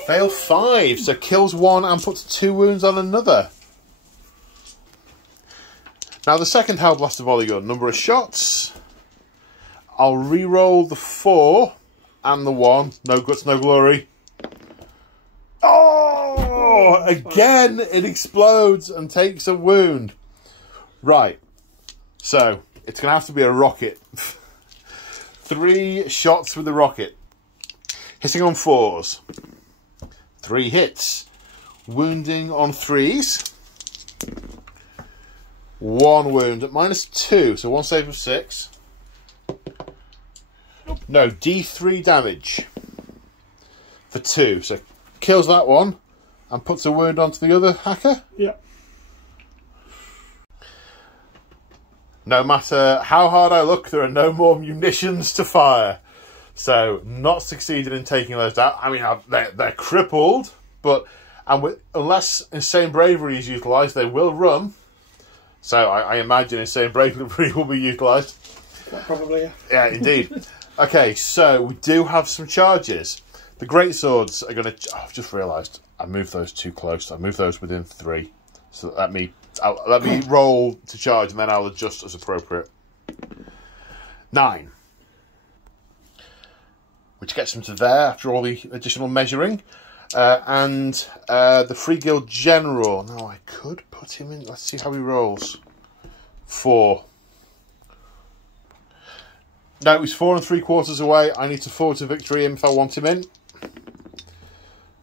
Fail 5, so kills 1 and puts 2 wounds on another. Now the second Hellblaster volley gun, number of shots. I'll re-roll the 4 and the 1. No guts, no glory. Oh! Again, it explodes and takes a wound. Right. So, it's going to have to be a rocket. 3 shots with the rocket. Hitting on 4s. 3 hits. Wounding on 3s. 1 wound at -2. So 1 save of 6. No, D3 damage. For 2. So kills that one. And puts a wound onto the other hacker. Yeah. No matter how hard I look, there are no more munitions to fire. So, not succeeded in taking those down. I mean, they're crippled, but unless Insane Bravery is utilised, they will run. So, I imagine Insane Bravery will be utilised. Probably, yeah. Yeah, indeed. Okay, so we do have some charges. The greatswords are going to... Oh, I've just realised I moved those too close. I moved those within 3. So let me roll to charge, and then I'll adjust as appropriate. 9. Which gets him to there after all the additional measuring. And the Free Guild General. Now, I could put him in... Let's see how he rolls. 4. No, he's 4 3/4 away. I need to forward to victory him if I want him in.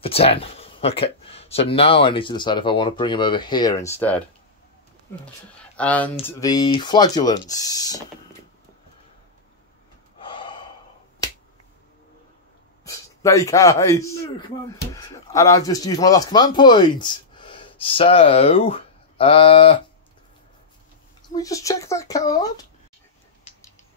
For 10. Okay. So now I need to decide if I want to bring him over here instead. And the Flagellants. Snake Eyes. No command point. And I've just used my last command point. So, let me just check that card.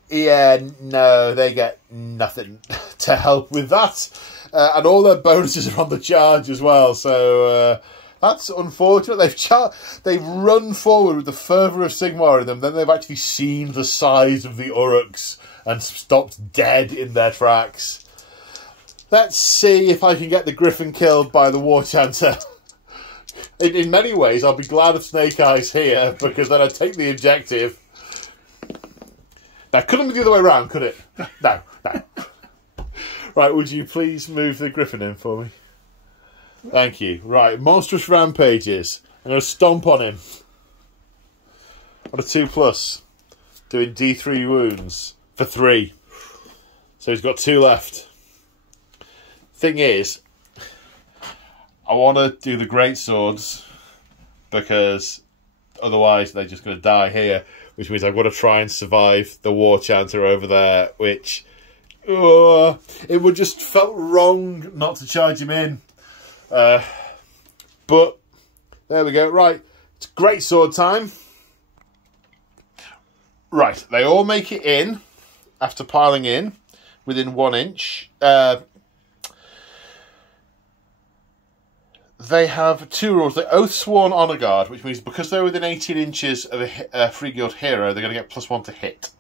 Yeah, no, they get nothing to help with that. And all their bonuses are on the charge as well. So, that's unfortunate. They've run forward with the fervour of Sigmar in them. Then they've actually seen the size of the Orruks and stopped dead in their tracks. Let's see if I can get the Griffin killed by the War Chanter. In many ways, I'll be glad of Snake Eyes here, because then I take the objective. Now, couldn't be the other way around, could it? No, no. Right, would you please move the Griffin in for me? Thank you. Right, Monstrous Rampages. I'm going to stomp on him. On a 2+. Doing D3 wounds for 3. So he's got 2 left. Thing is, I want to do the greatswords because otherwise they're just going to die here, which means I've got to try and survive the War Chanter over there, which it would just felt wrong not to charge him in. But there we go. Right, it's greatsword time. Right, they all make it in after piling in within 1 inch. They have 2 rules. The Oath Sworn Honor Guard, which means because they're within 18 inches of a Free Guild hero, they're going to get +1 to hit.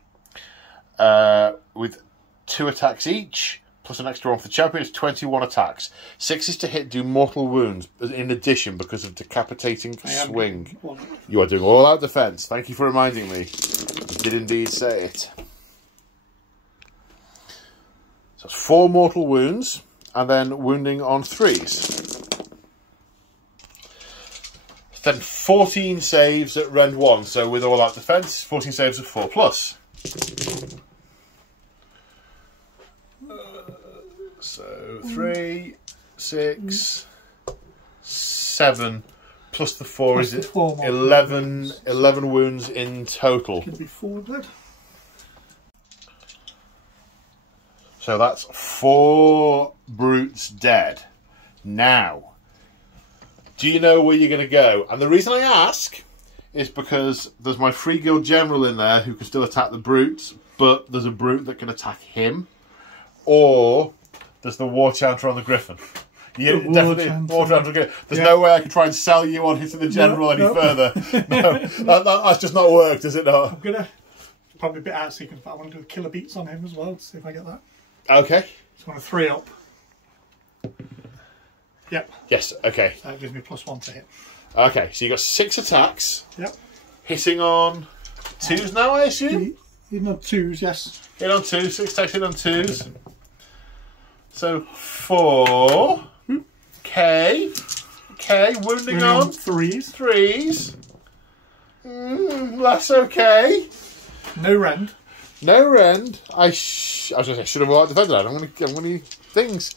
With 2 attacks each, plus an extra 1 for the champion, it's 21 attacks. 6 is to hit, do mortal wounds, in addition, because of decapitating swing. You are doing all-out defense. Thank you for reminding me. I did indeed say it. So it's 4 mortal wounds, and then wounding on 3s. Then 14 saves at Rend 1, so with all that defense, 14 saves of 4+. So 3, 6, 7, plus the 4 is it 11 wounds in total. Could be 4 dead. So that's 4 brutes dead. Now, do you know where you're going to go? And the reason I ask is because there's my Free Guild General in there who can still attack the brutes, but there's a brute that can attack him. Or there's the War Chanter on the Griffin. Definitely War Chanter. There's no way I can try and sell you on hitting the General any further. No, that's just not worked, is it not? I'm going to probably a bit out of sequence, but I want to do the killer beats on him as well to see if I get that. Okay. Just want to 3 up. Yep. Yes, okay. So that gives me +1 to hit. Okay, so you got 6 attacks. Yep. Hitting on 2s now, I assume? Hitting on 2s, yes. Hit on 2s, 6 attacks hit on 2s. So 4. Okay. Okay, wounding on 3s. 3s. That's okay. No rend. No rend. I was going to say, should have all defended that. I'm going to things.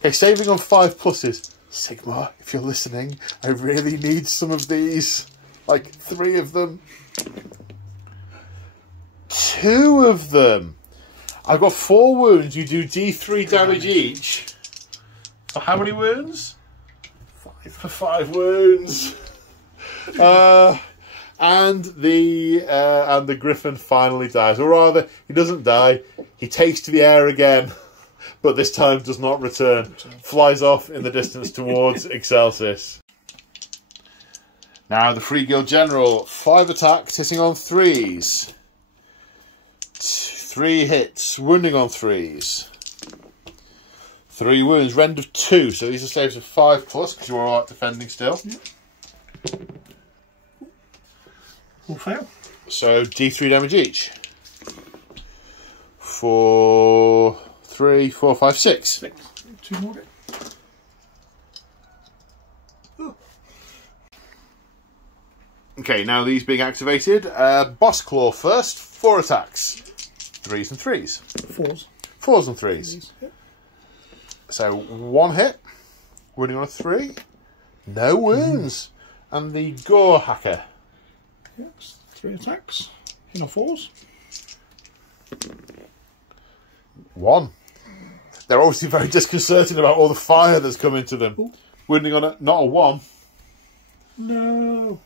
Okay, saving on 5 pluses. Sigmar, if you're listening, I really need some of these. Like 3 of them. 2 of them. I've got 4 wounds. You do D3 damage each. For how many wounds? 5. For 5 wounds. And the Griffin finally dies. Or rather, he doesn't die. He takes to the air again. But this time does not return. Flies off in the distance towards Excelsis. Now the Free Guild General. 5 attacks, hitting on 3s. 3 hits, wounding on 3s. 3 wounds, rend of 2, so these are saves of 5+, because you're alright defending still. Yeah. Will fail. So D3 damage each. 4, 3, 4, 5, 6. 6. 2 more. Oh. Okay, now these being activated. Boss Claw first, 4 attacks. 3s and 3s. 4s. 4s and 3s. Yep. So 1 hit, wounding on a 3, no wounds, and the Gore Hacker. Yes, 3 attacks, in 4s. 1. They're obviously very disconcerting about all the fire that's come into them. Ooh. Wounding on a, not a 1. No.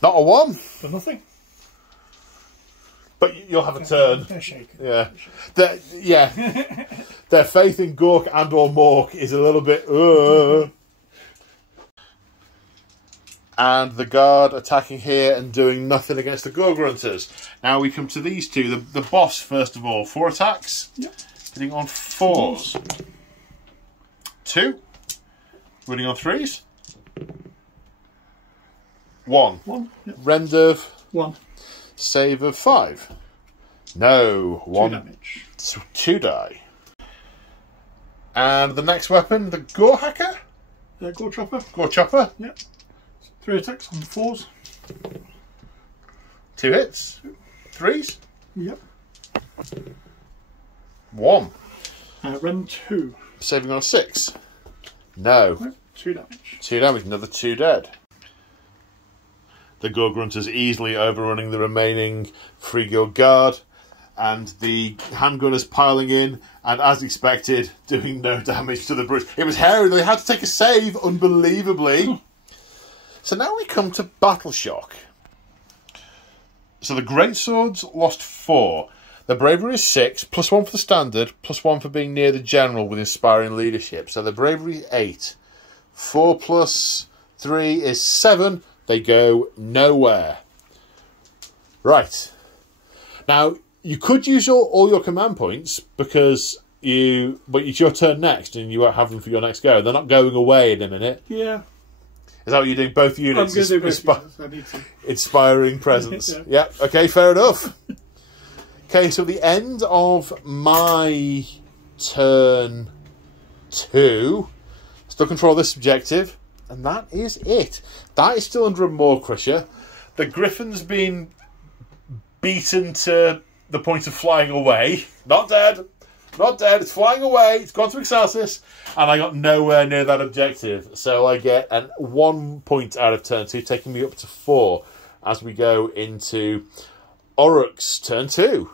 Not a 1. For nothing. But you'll have a turn. They're shaken. Yeah. Their faith in Gork and or Mork is a little bit... And the guard attacking here and doing nothing against the Gorgrunters. Now we come to these two. The boss, first of all. 4 attacks. Yep. Hitting on 4s. 2. Winning on 3s. 1. 1. Yep. Rend of 1. Save of 5. No. 1 damage. 2 die. And the next weapon, the Gore Hacker? Gore Chopper. Gore Chopper. Yep. 3 attacks on 4s. 2 hits. 3s. Yep. 1. Rend 2. Saving on a 6. No. 2 damage. 2 damage, another 2 dead. The Gorgrunters easily overrunning the remaining Free Guild Guard, and the handgunners piling in, and as expected, doing no damage to the brutes. It was hairy, they had to take a save, unbelievably. So now we come to Battle Shock. So the Greatswords lost 4. The Bravery is 6, +1 for the standard, +1 for being near the general with inspiring leadership. So the Bravery is 8. 4 plus 3 is 7. They go nowhere. Right. Now, you could use all your command points because but it's your turn next and you won't have them for your next go. They're not going away in a minute. Yeah. Is that what you're doing? Both units? I'm going to do both units. I need to. Inspiring presence. Yeah. Yeah, okay, fair enough. Okay, so the end of my turn 2. Still control this objective. And that is it. That is still under a Maw Crusher. The Griffin's been beaten to the point of flying away. Not dead. Not dead. It's flying away. It's gone to Excelsis. And I got nowhere near that objective. So I get 1 point out of turn 2, taking me up to 4 as we go into Orruk's turn 2.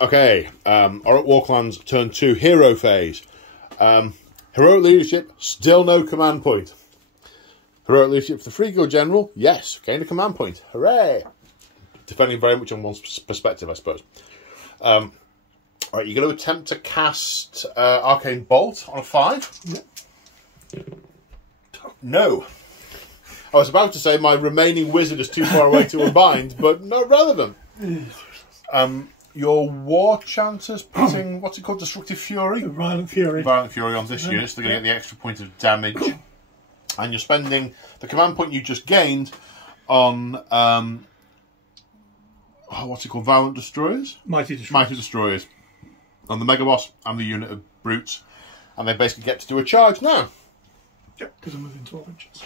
Okay. Orruk Warclans turn 2, hero phase. Heroic leadership, still no command point. Heroic leadership for the Free Guild General, yes, gain a command point. Hooray! Depending very much on one's perspective, I suppose. Alright, you're going to attempt to cast Arcane Bolt on a 5. Yep. No. I was about to say my remaining wizard is too far away to unbind, but not relevant. Your War Chanter's putting, what's it called, Destructive Fury? Violent Fury. Violent Fury on this unit, so they're going to get the extra point of damage. And you're spending the command point you just gained on, what's it called, Violent Destroyers? Mighty Destroyers. Mighty Destroyers. On the Mega Boss and the unit of Brutes. And they basically get to do a charge now. Yep, because I'm within 12 inches.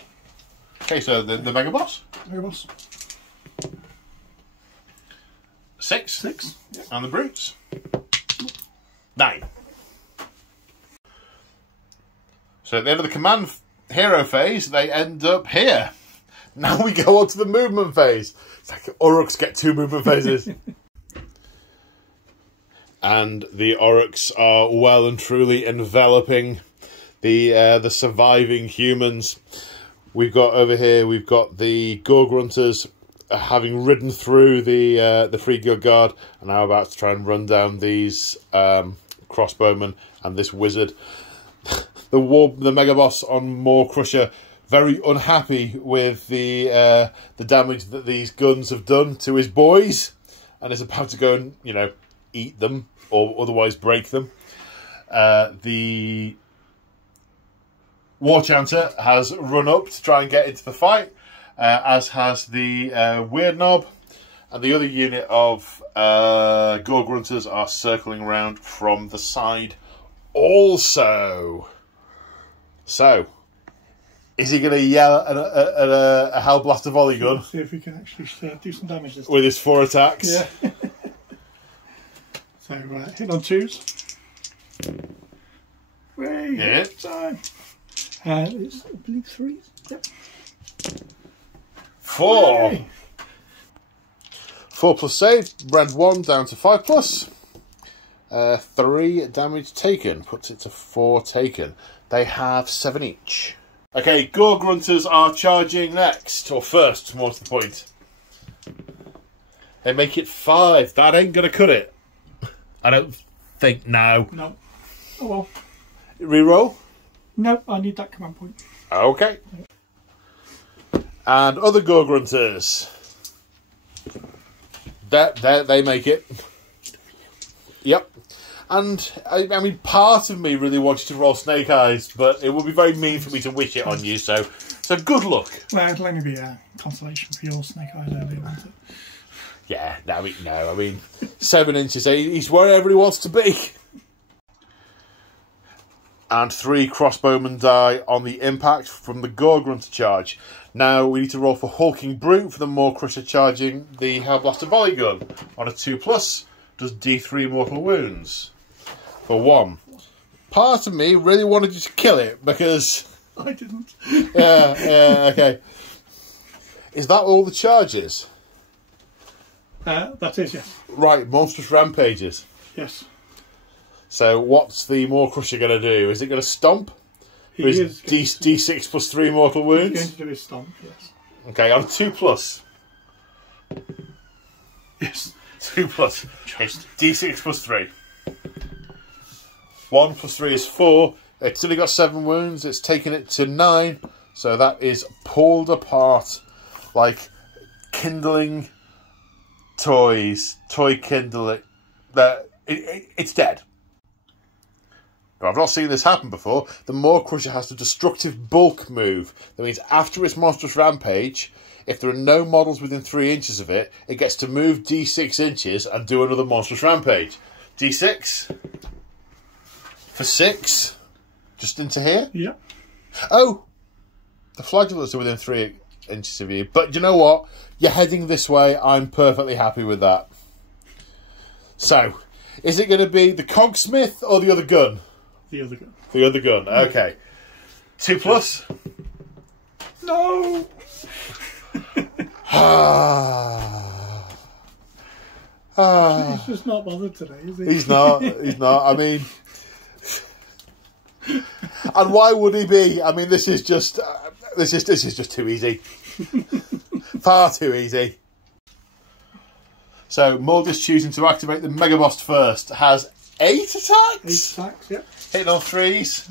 Okay, so the Mega Boss. Mega Boss. 6. 6. Yep. And the Brutes. 9. So at the end of the command hero phase, they end up here. Now we go on to the movement phase. It's like Orruks get 2 movement phases. And the Orruks are well and truly enveloping the surviving humans. We've got over here, we've got the Gorgrunters having ridden through the Free Guild Guard, and now about to try and run down these crossbowmen and this wizard. The Mega Boss on Maw Crusher, very unhappy with the damage that these guns have done to his boys, and is about to go and, you know, eat them or otherwise break them. The War Chanter has run up to try and get into the fight, as has the Weird Knob, and the other unit of Gore Grunters are circling around from the side also. So, is he going to yell at a Hellblaster volley gun? See if we can actually do some damage this time. With his 4 attacks? Yeah. So, hit on 2s. Yeah. Time. It's, I believe, 3s. Yep. 4. Yay. 4 plus save, rend 1 down to 5 plus. 3 damage taken, puts it to 4 taken. They have 7 each. Okay, Gore Grunters are charging next, or first, more to the point. They make it 5. That ain't gonna cut it. I don't think now. No. Oh well. Reroll? No, I need that command point. Okay. And other Gore Grunters. They make it. Yep. And, I mean, part of me really wanted to roll Snake Eyes, but it would be very mean for me to wish it on you, so good luck. Well, it'll only be a consolation for your Snake Eyes earlier, won't it? Yeah, no, I mean 7 inches, he's wherever he wants to be. And 3 crossbowmen die on the impact from the Gore Grunter charge. Now we need to roll for Hulking Brute for the Maw Crusher charging the Hellblaster volley gun. On a 2+, does D3 mortal wounds. For 1. Part of me really wanted you to kill it because... I didn't. Yeah, okay. Is that all the charges? That is, yes. Right, monstrous rampages. Yes. So what's the Maw Crusher going to do? Is it going to stomp? He is D6 plus 3 mortal wounds? He's going to do his stomp, yes. Okay, on 2+. Yes. 2+. It's D6 plus 3. 1 plus 3 is 4. It's only got 7 wounds. It's taken it to 9. So that is pulled apart like kindling toys. Toy kindling. It's dead. Now, I've not seen this happen before. The Maw Crusher has a destructive bulk move. That means after its monstrous rampage, if there are no models within 3 inches of it, it gets to move D6 inches and do another monstrous rampage. D6 for 6, just into here. Yep. Oh, the flagellants are within 3 inches of you. But you know what? You're heading this way. I'm perfectly happy with that. So, is it going to be the Cogsmith or the other gun? The other gun. The other gun. Okay. 2+. No. He's just not bothered today, is he? He's not. He's not. I mean, and why would he be? I mean, this is just too easy. Far too easy. So Mordus choosing to activate the Mega Boss first has 8 attacks. 8 attacks. Yep. Hitting on 3s.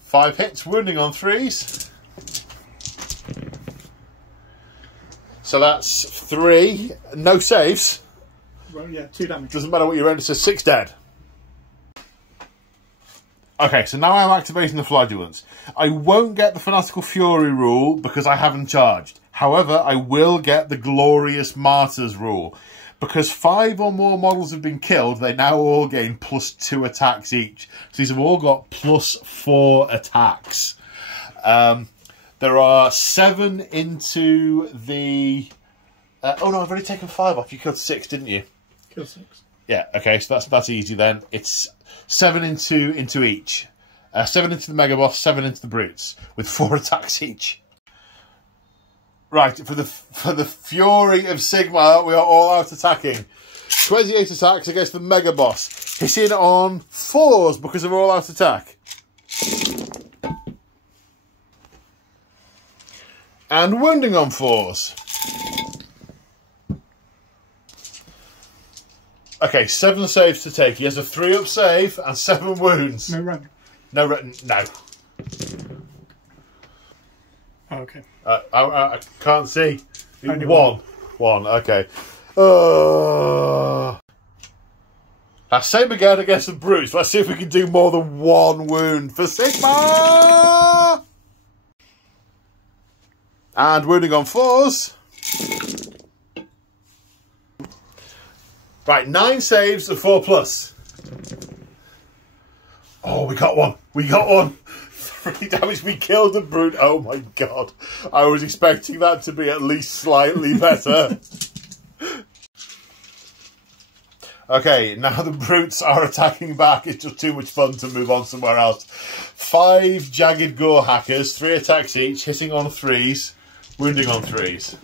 5 hits, wounding on 3s. So that's 3. No saves. Well, yeah, 2 damage. Doesn't matter what you render, so 6 dead. Okay, so now I'm activating the Flagellants. I won't get the Fanatical Fury rule because I haven't charged. However, I will get the Glorious Martyrs rule. Because 5 or more models have been killed, they now all gain +2 attacks each. So these have all got +4 attacks. There are 7 into the... oh no, I've already taken 5 off. You killed 6, didn't you? Killed 6. Yeah, okay, so that's easy then. It's 7 into each. 7 into the Mega Boss, 7 into the Brutes, with 4 attacks each. Right, for the Fury of Sigmar, we are all out attacking. 28 attacks against the Mega Boss. Hitting on 4s because of all out attack. And wounding on 4s. Okay, 7 saves to take. He has a 3-up save and 7 wounds. No run. No run. No. Oh, okay. I can't see. Only 1. 1. Okay. Now, same again against the brutes. Let's see if we can do more than 1 wound for Sigmar. And wounding on 4s. Right, 9 saves of 4+. Oh, we got one. We got one. 3 damage. We killed a brute. Oh my god. I was expecting that to be at least slightly better. Okay, now the brutes are attacking back. It's just too much fun to move on somewhere else. 5 jagged gore hackers, 3 attacks each, hitting on 3s, wounding on 3s.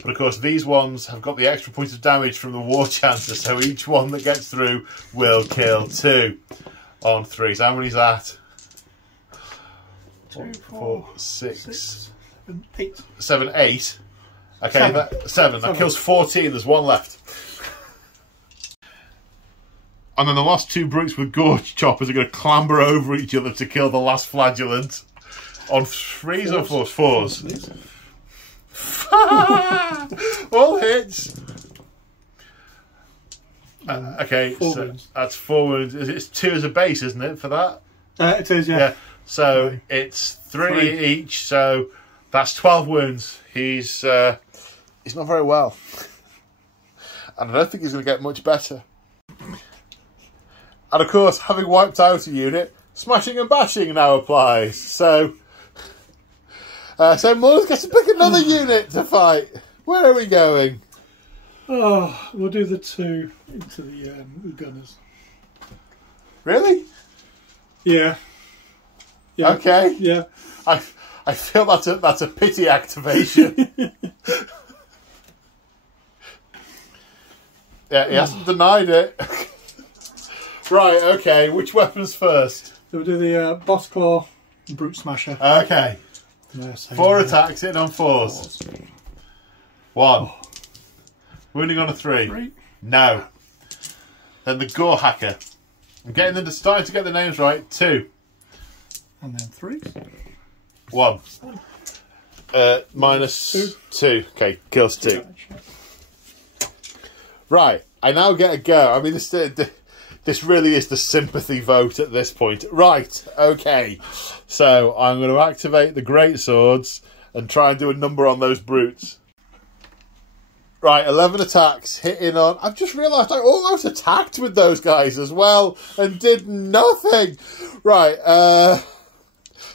But of course, these ones have got the extra point of damage from the war chancer, so each one that gets through will kill 2 on 3s. How many is that? 2, 4, 6, 8. 7, 8. Okay, 7. That kills 14. There's 1 left. And then the last 2 brutes with gorge choppers are going to clamber over each other to kill the last flagellant. On 3s or 4s? 4s. All hits. Okay, four so wounds. that's 4 wounds. It's 2 as a base, isn't it, for that? It is, yeah. So it's 3 each, so that's 12 wounds. He's not very well. And I don't think he's going to get much better. And of course, having wiped out a unit, smashing and bashing now applies. So Mullins gets to pick another unit to fight. Where are we going? Oh, we'll do the 2 into the gunners. Really? Yeah. Okay. Yeah. I feel that's a pity activation. Yeah, he hasn't denied it. Right, okay, which weapons first? So we'll do the boss claw and brute smasher. Okay. Yes, 4 attacks, hitting on 4s. 1. Wounding on a 3. 3. No. Then the gore hacker. I'm getting them starting to get the names right. 2. And then 3. 1. Minus 2. Okay, kills 2. Right, I now get a go. I mean, this really is the sympathy vote at this point. Right, okay. So I'm going to activate the great swords and try and do a number on those brutes. Right, 11 attacks, hitting on... I've just realised I almost attacked with those guys as well and did nothing. Right,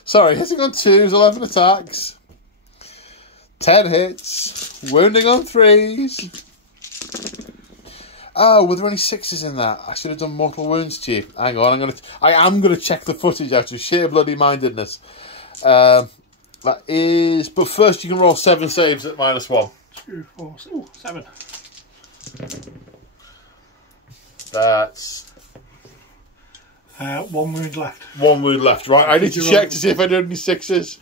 sorry, hitting on 2s, 11 attacks. 10 hits, wounding on 3s. Oh, were there any 6s in that? I should have done mortal wounds to you. Hang on, I am gonna check the footage out of sheer bloody mindedness. That is, but first you can roll 7 saves at -1. 2, 4, 7. That's 1 wound left. 1 wound left. Right, I need to check to see if I did any 6s.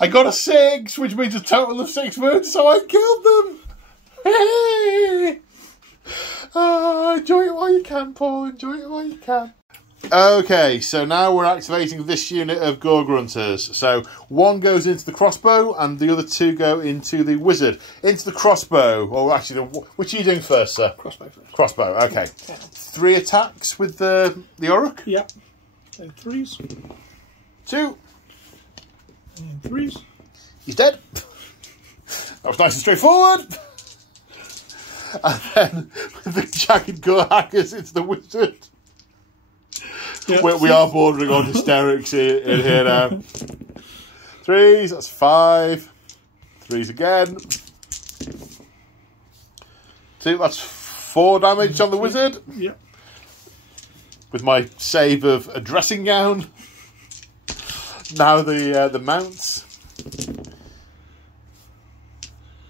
I got a 6, which means a total of 6 wounds, so I killed them. Hey! Enjoy it while you can, Paul. Enjoy it while you can. Okay, so now we're activating this unit of Gore Grunters. So 1 goes into the crossbow and the other 2 go into the wizard. Into the crossbow. Or actually, which are you doing first, sir? Crossbow first. Crossbow, okay. 3 attacks with the Orruk? Yep. And 3s. 2. And 3s. He's dead. That was nice and straightforward. And then with the jagged gore hackers, it's the wizard. Yep. We are bordering on hysterics in here now. 3s, that's 5. 3s again. 2, that's 4 damage on the wizard. Yep. With my save of a dressing gown. Now the mounts.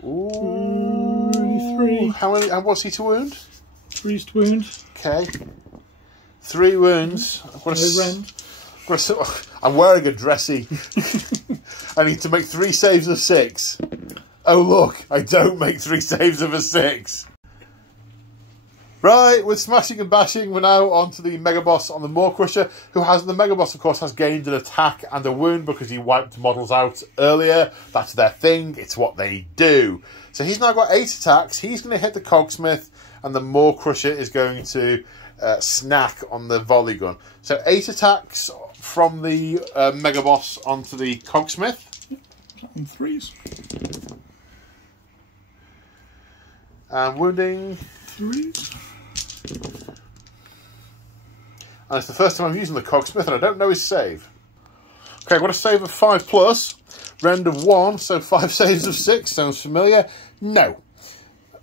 Ooh. 3. How many? What's he to wound? 3's to wound. Okay. 3 wounds. I'm wearing a dressy. I need to make 3 saves of 6. Oh look, I don't make 3 saves of a 6. Right, with smashing and bashing, we're now on to the Mega Boss on the Maw Crusher, the Mega Boss, of course, has gained an attack and a wound because he wiped models out earlier. That's their thing. It's what they do. So he's now got 8 attacks. He's going to hit the Cogsmith, and the Maw Crusher is going to snack on the volley gun. So 8 attacks from the Mega Boss onto the Cogsmith. On 3s. And wounding. 3s. And it's the first time I'm using the Cogsmith, and I don't know his save. Okay, I've got a save of 5+, rend of 1, so 5 saves of 6. Sounds familiar? No.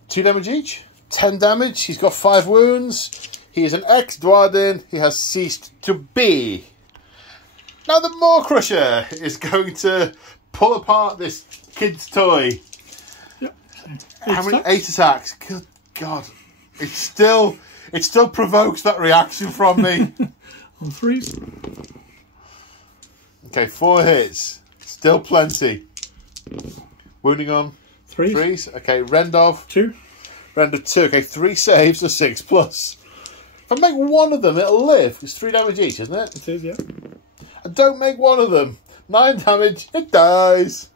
2 damage each, 10 damage. He's got 5 wounds. He is an ex-Dwarden. He has ceased to be. Now the Maw Crusher is going to pull apart this kid's toy. Yep. How many? 8 attacks. Good God. It still provokes that reaction from me. On 3s. Okay, 4 hits. Still plenty. Wounding on 3s. Okay, rend of 2. Rend of 2. Okay, 3 saves of 6+. If I make one of them, it'll live. It's 3 damage each, isn't it? It is, yeah. I don't make one of them. 9 damage. It dies.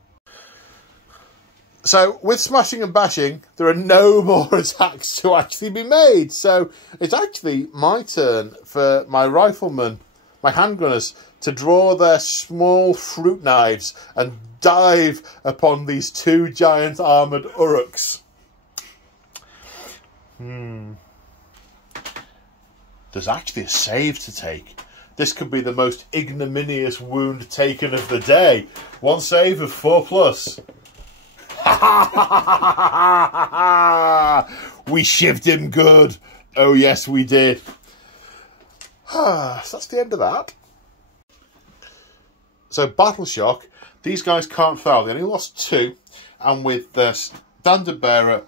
So, with smashing and bashing, there are no more attacks to actually be made. So, it's actually my turn for my riflemen, my handgunners, to draw their small fruit knives and dive upon these 2 giant armoured Orruks. There's actually a save to take. This could be the most ignominious wound taken of the day. 1 save of 4+. We shivved him good. Oh yes, we did. So that's the end of that. So Battle Shock, these guys can't fail. They only lost 2, and with the Standard Bearer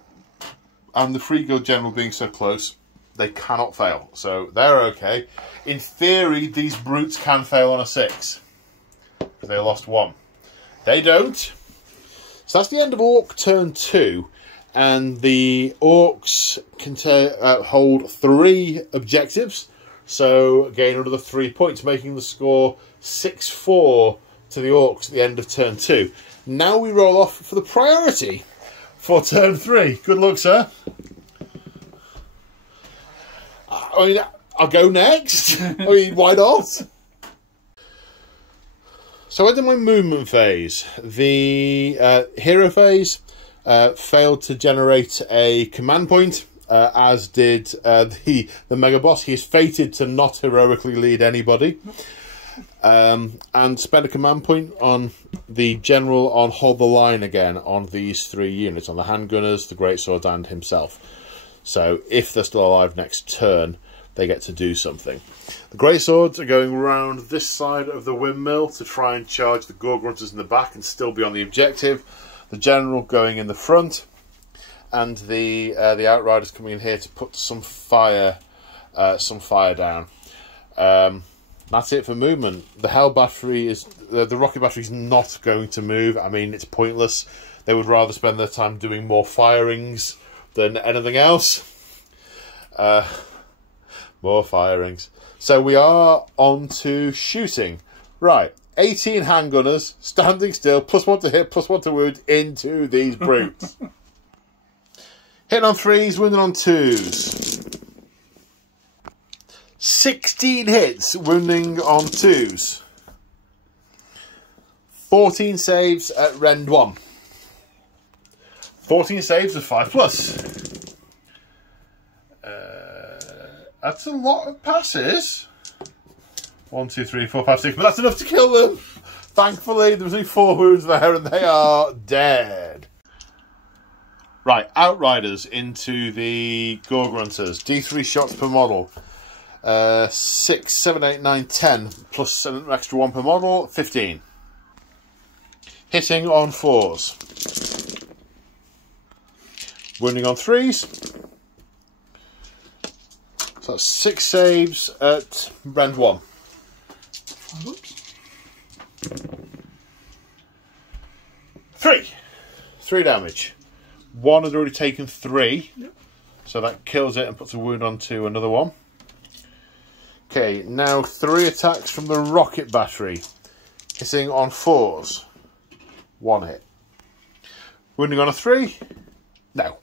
and the Free Guild General being so close, they cannot fail. So they're okay. In theory, these brutes can fail on a 6 because they lost 1. They don't. So that's the end of Orc turn 2, and the Orcs can hold 3 objectives, so gain another 3 points, making the score 6-4 to the Orcs at the end of turn 2. Now we roll off for the priority for turn 3. Good luck, sir. I mean, I'll go next. I mean, why not? So I did my movement phase. The hero phase failed to generate a command point, as did the Mega Boss. He is fated to not heroically lead anybody. And spend a command point on the General on Hold the Line again on these 3 units, on the Handgunners, the Greatsword and himself. So if they're still alive next turn, they get to do something. The Greatswords are going round this side of the windmill to try and charge the Gorgrunters in the back and still be on the objective. The General going in the front, and the Outriders coming in here to put some fire down. That's it for movement. The Hell Battery is the Rocket Battery is not going to move. I mean, it's pointless. They would rather spend their time doing more firings than anything else. More firings. So we are on to shooting. Right, 18 handgunners, standing still, +1 to hit, +1 to wound into these brutes. Hitting on 3s, wounding on 2s. 16 hits, wounding on 2s. 14 saves at rend 1. 14 saves of 5+. That's a lot of passes. 1, 2, 3, 4, 5, 6, but that's enough to kill them. Thankfully, there was only 4 wounds there, and they are dead. Right, Outriders into the Gorgrunters. D3 shots per model. 6, 7, 8, 9, 10, plus an extra 1 per model, 15. Hitting on 4s. Wounding on 3s. So that's 6 saves at rend 1. Oops. 3 damage. 1 had already taken 3. Yep. So that kills it and puts a wound onto another one. Okay, now 3 attacks from the rocket battery. Hitting on 4s. 1 hit. Wounding on a 3? No.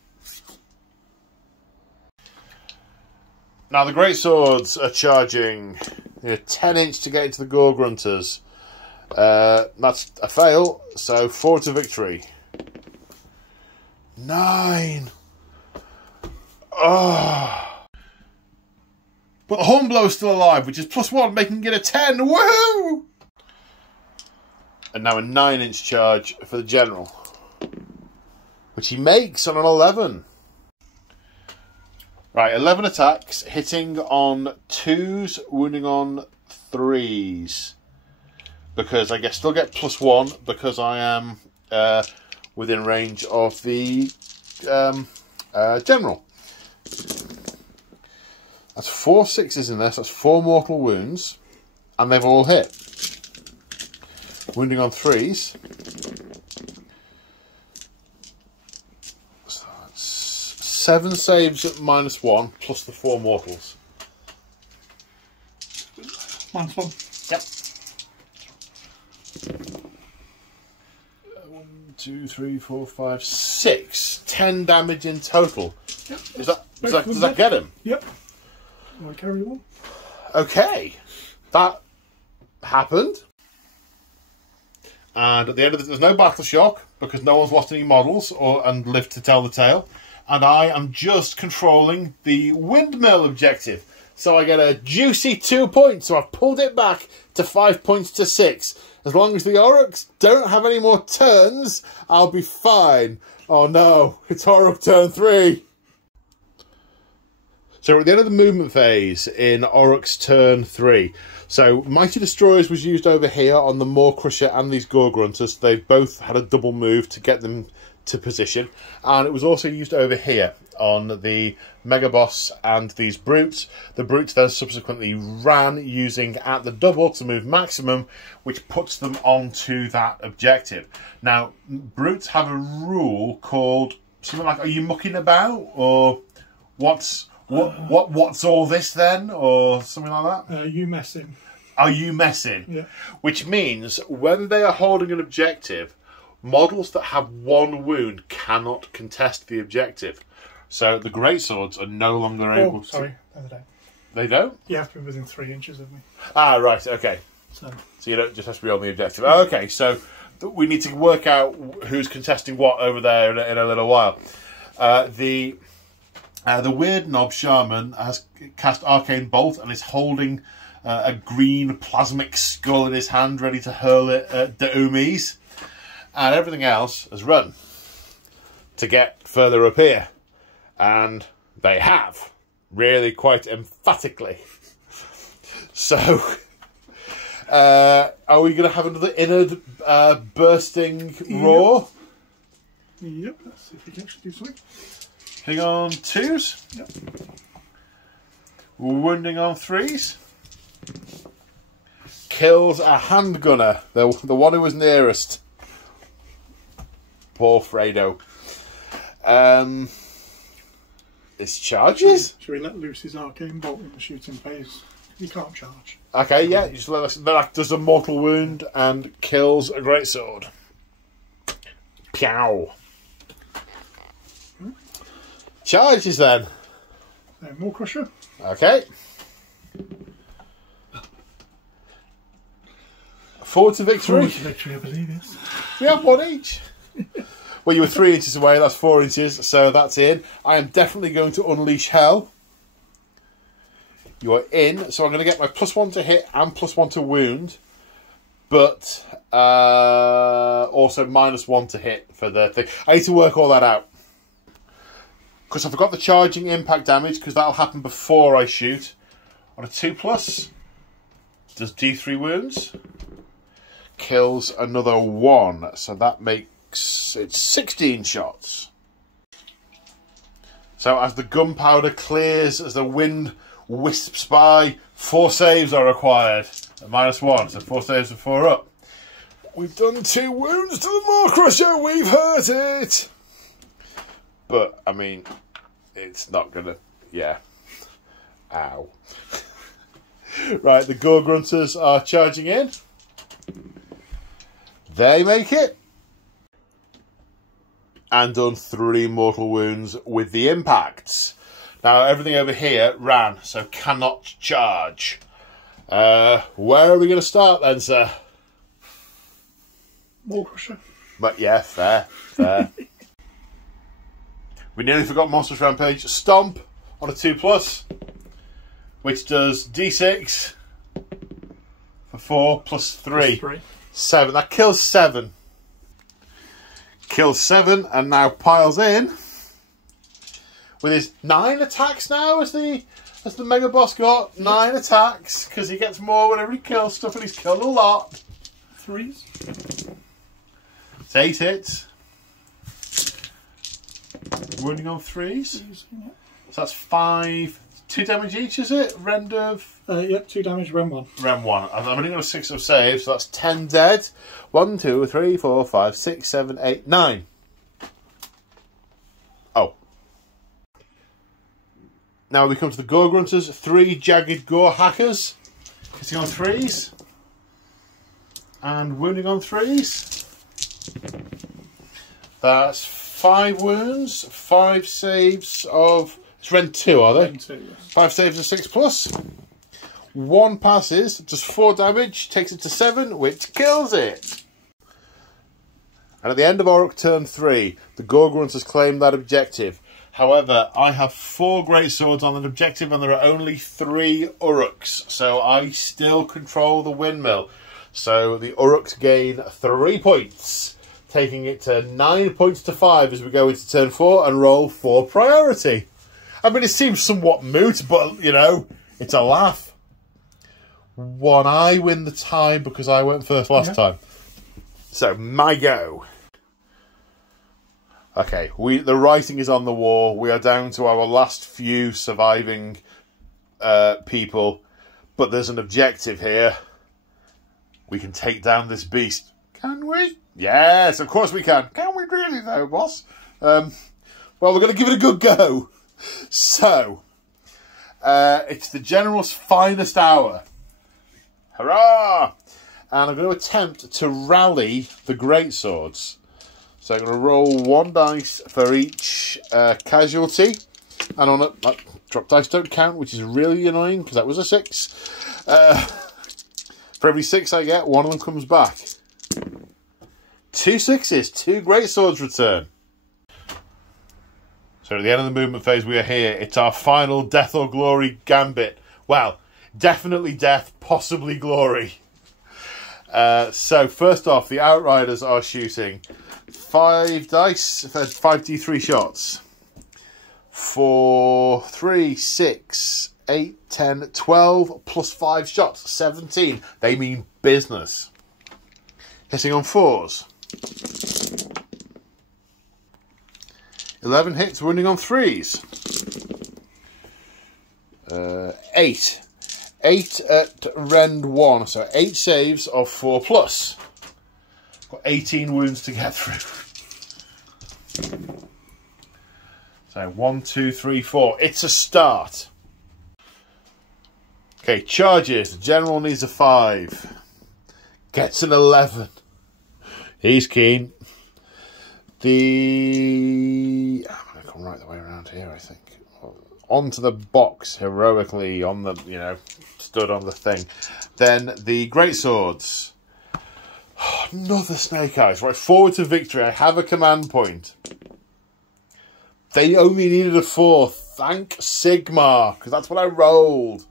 Now the great swords are charging 10 inch to get into the gore grunters. That's a fail, so 4 to victory. 9. Oh. But the Hornblower's still alive, which is +1, making it a 10. Woohoo! And now a 9 inch charge for the general, which he makes on an 11. Right, 11 attacks, hitting on 2s, wounding on 3s. Because I still get +1 because I am within range of the general. That's 4 6s in this, that's 4 mortal wounds, and they've all hit. Wounding on 3s. So that's 7 saves at -1 plus the 4 mortals. -1. Yep. 1, 2, 3, 4, 5, 6. 10 damage in total. Yep. Does that get him? Yep. I carry on. Okay. That happened. And at the end of it, there's no battle shock because no one's lost any models and lived to tell the tale. And I am just controlling the windmill objective. So I get a juicy 2 points. So I've pulled it back to 5 points to 6. As long as the Orruks don't have any more turns, I'll be fine. Oh no, it's Orruk turn 3. So we're at the end of the movement phase in Orruk's turn 3. So Mighty Destroyers was used over here on the Maw Crusher and these Gore Grunters. They both had a double move to get them to position. And it was also used over here on the Mega Boss and these Brutes. The Brutes then subsequently ran using at the double to move maximum, which puts them onto that objective. Now, Brutes have a rule called something like, are you mucking about? Or what's all this then? Or something like that? You messing. Are you messing? Yeah. Which means when they are holding an objective, models that have 1 wound cannot contest the objective. So the greatswords are no longer able to... Sorry, no, they don't. They don't? You have to be within 3 inches of me. Ah, right, okay. So you don't just have to be on the objective. Okay, so we need to work out who's contesting what over there in a little while. The weird knob shaman has cast Arcane Bolt and is holding a green plasmic skull in his hand, ready to hurl it at the Umis. And everything else has run to get further up here. And they have, really quite emphatically. So, are we going to have another inner bursting roar? Yep, let's see if we can actually do something. Hitting on 2s. Yep. Wounding on 3s. Kills a handgunner, the one who was nearest. Poor Fredo. This charges? Should we let loose his Arcane Bolt in the shooting phase? He can't charge. Okay, yeah, you just let us, that does a mortal wound and kills a greatsword. Pow. Charges then. Maw Crusher. Okay. 4 to victory. 4 to victory, I believe, yes. We have 1 each. Well, you were 3 inches away, that's 4 inches, so that's in. I am definitely going to unleash hell. You are in, so I'm going to get my +1 to hit and +1 to wound, but also -1 to hit for the thing. I need to work all that out. Because I forgot the charging impact damage, because that'll happen before I shoot. On a 2+, does D3 wounds. Kills another 1, so that makes it's 16 shots. So as the gunpowder clears, as the wind wisps by, 4 saves are required at -1, so 4 saves and 4 up. We've done 2 wounds to the Maw Crusher, we've hurt it! But, I mean, it's not gonna. Yeah. Ow. Right, the Gore Grunters are charging in. They make it. And done 3 mortal wounds with the impacts. Now, everything over here ran, so cannot charge. Where are we going to start then, sir? Wall Crusher. But yeah, fair. We nearly forgot Monstrous Rampage. Stomp on a 2+, which does D6 for 4 plus 3. 7. That kills 7. Kills 7 and now piles in with his 9 attacks now as the mega boss got 9 attacks because he gets more whenever he kills stuff, and he's killed a lot. 3s. It's 8 hits. Wounding on 3s. Yeah. So that's 5. 2 damage each, is it? Rend of... Yep, 2 damage, Rem 1. Rem 1. I've only got a 6 of save, so that's 10 dead. 1, 2, 3, 4, 5, 6, 7, 8, 9. Oh. Now we come to the Gore Grunters. 3 Jagged Gore Hackers. Hitting on 3s. And wounding on 3s. That's 5 wounds. 5 saves of... It's Rend 2, are they? Rend 2, yes. 5 saves of 6+. 1 passes, just 4 damage, takes it to 7, which kills it. And at the end of Orruk turn 3, the Gore Grunters claim that objective. However, I have 4 great swords on that objective, and there are only 3 Orruks, so I still control the windmill. So the Orruks gain 3 points, taking it to 9 points to 5 as we go into turn 4 and roll for priority. I mean, it seems somewhat moot, but, you know, it's a laugh. 1, I win the tie because I went first last time. So, my go. Okay, the writing is on the wall. We are down to our last few surviving people. But there's an objective here. We can take down this beast. Can we? Yes, of course we can. Can we really, though, boss? Well, we're going to give it a good go. So, it's the General's finest hour. Hurrah! And I'm going to attempt to rally the greatswords. So I'm going to roll 1 dice for each casualty. And on it, drop dice don't count, which is really annoying because that was a 6. For every 6 I get, 1 of them comes back. 2 6s, 2 greatswords return. So at the end of the movement phase we are here. It's our final death or glory gambit. Well, definitely death, possibly glory. So first off, the Outriders are shooting 5 dice, 5d3 shots. 4, 3, 6, 8, 10, 12, plus 5 shots, 17. They mean business. Hitting on 4s. 11 hits, wounding on 3s. 8. 8 at Rend 1, so 8 saves of 4+. Got 18 wounds to get through. So 1, 2, 3, 4. It's a start. Okay, charges. The General needs a 5. Gets an 11. He's keen. I'm going to come right the way around here, I think. Onto the box, heroically, on the, stood on the thing. Then the greatswords. Oh, another snake eyes. Right, forward to victory. I have a command point. They only needed a 4. Thank Sigmar, because that's what I rolled.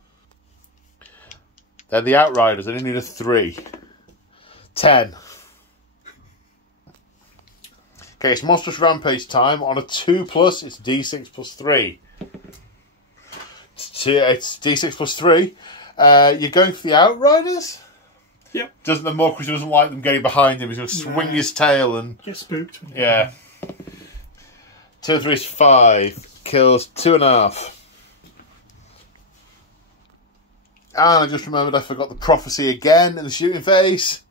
Then the Outriders. They only need a 3. 10. Okay, it's Monstrous Rampage time. On a 2+, it's D6 plus 3. It's D6 plus 3. You're going for the Outriders? Yep. The Morcris doesn't like them getting behind him. He's going to swing his tail and... Get spooked. Yeah. 2 3 is 5. Kills 2.5. And I just remembered I forgot the prophecy again in the shooting phase.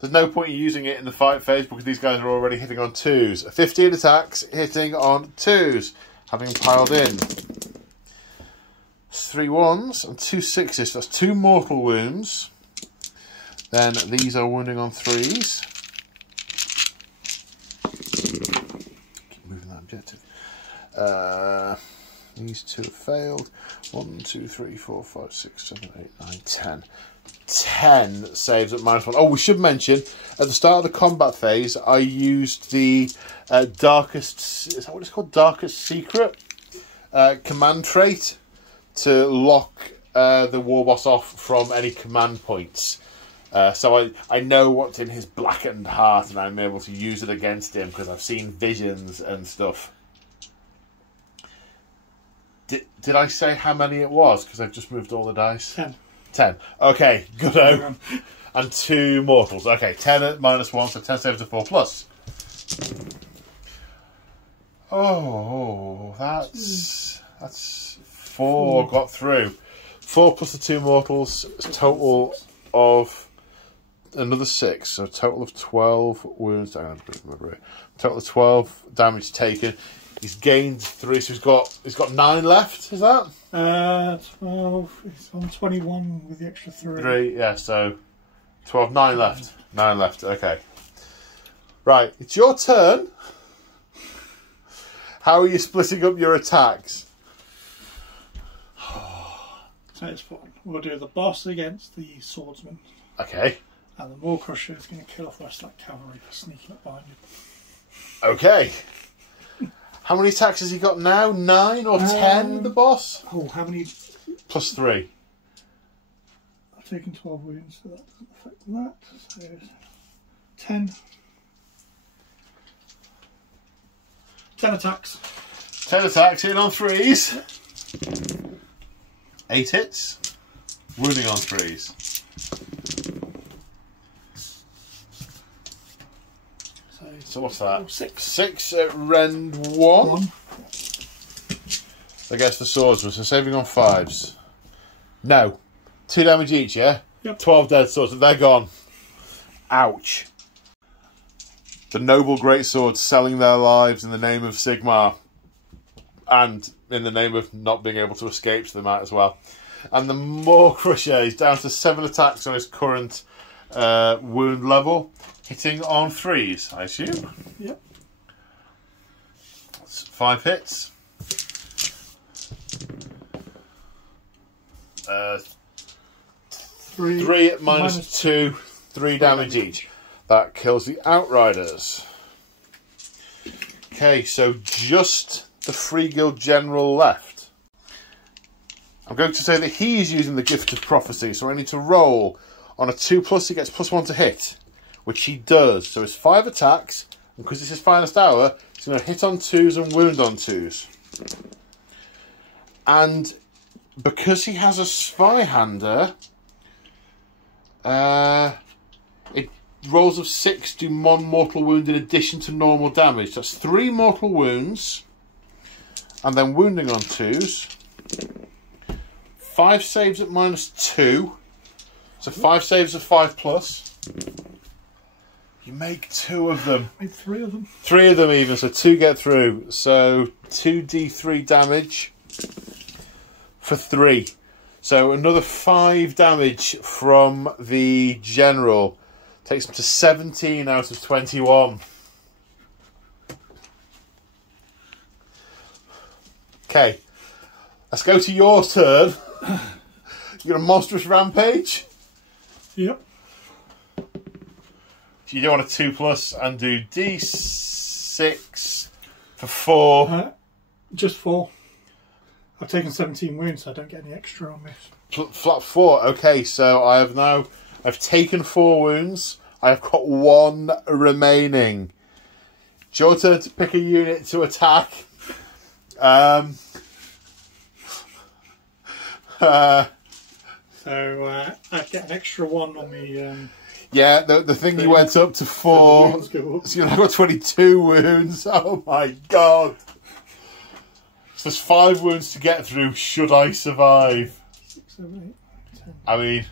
There's no point in using it in the fight phase because these guys are already hitting on 2s. 15 attacks, hitting on 2s. having piled in 3 1s and 2 6s. That's 2 mortal wounds. Then these are wounding on 3s. Keep moving that objective. These 2 have failed. 1, 2, 3, 4, 5, 6, 7, 8, 9, 10. 10 saves at -1. Oh, we should mention, at the start of the combat phase, I used the Darkest... Is that what it's called? Darkest Secret? Command trait to lock the war boss off from any command points. So I know what's in his blackened heart, and I'm able to use it against him because I've seen visions and stuff. Did I say how many it was? Because I've just moved all the dice. 10. 10. Okay, good. And 2 mortals. Okay, 10 at -1, so 10 saves to 4+. Oh, that's 4 got through. 4 plus the 2 mortals, a total of another 6, so a total of 12 wounds. Total of 12 damage taken. He's gained 3, so he's got 9 left. Is that? 12. It's on 21 with the extra 3. 3, yeah. So 12, 9 left. 9 left. Okay. Right, it's your turn. How are you splitting up your attacks? So it's fun. We'll do the boss against the swordsman. Okay. And the War Crusher is going to kill off the rest of that cavalry for sneaking up behind him. Okay. How many attacks has he got now? 9 or 10, the boss? Oh, how many? Plus 3. I've taken 12 wounds, so that doesn't affect that. So 10. 10 attacks. 10 attacks, hitting on 3s. 8 hits. Wounding on 3s. So what's that? 6. 6 at rend 1. Against the swordsman, so saving on 5s. No. 2 damage each, yeah? Yep. 12 dead swords, they're gone. Ouch. The noble greatswords selling their lives in the name of Sigmar. And in the name of not being able to escape, so they might as well. And the War Crusher is down to 7 attacks on his current wound level. Hitting on 3s, I assume. Yep. That's 5 hits. 3 at -2, 3 damage each. That kills the Outriders. Okay, so just the Free Guild General left. I'm going to say that he is using the Gift of Prophecy, so I need to roll. On a 2+, he gets +1 to hit, which he does. So it's 5 attacks, and because it's his finest hour, he's going to hit on 2s and wound on 2s. And because he has a Spyhander, it rolls of 6 do 1 mortal wound in addition to normal damage. That's 3 mortal wounds, and then wounding on 2s. 5 saves at -2, so 5 saves of 5+. You make 2 of them. Made 3 of them. 3 of them even, so 2 get through. So 2d3 damage for 3. So another 5 damage from the general. Takes him to 17 out of 21. Okay. Let's go to your turn. You got a monstrous rampage? Yep. You do want a 2+ and do d6 for 4. Just 4. I've taken 17 wounds, so I don't get any extra on this. Flat 4. Okay, so I've taken 4 wounds. I've got 1 remaining. It's your turn to pick a unit to attack. So I get an extra 1 on the... yeah, the thing you went up to 4. So you've now got 22 wounds. Oh my god. So there's 5 wounds to get through. Should I survive? 6, 7, 8, 10. I mean,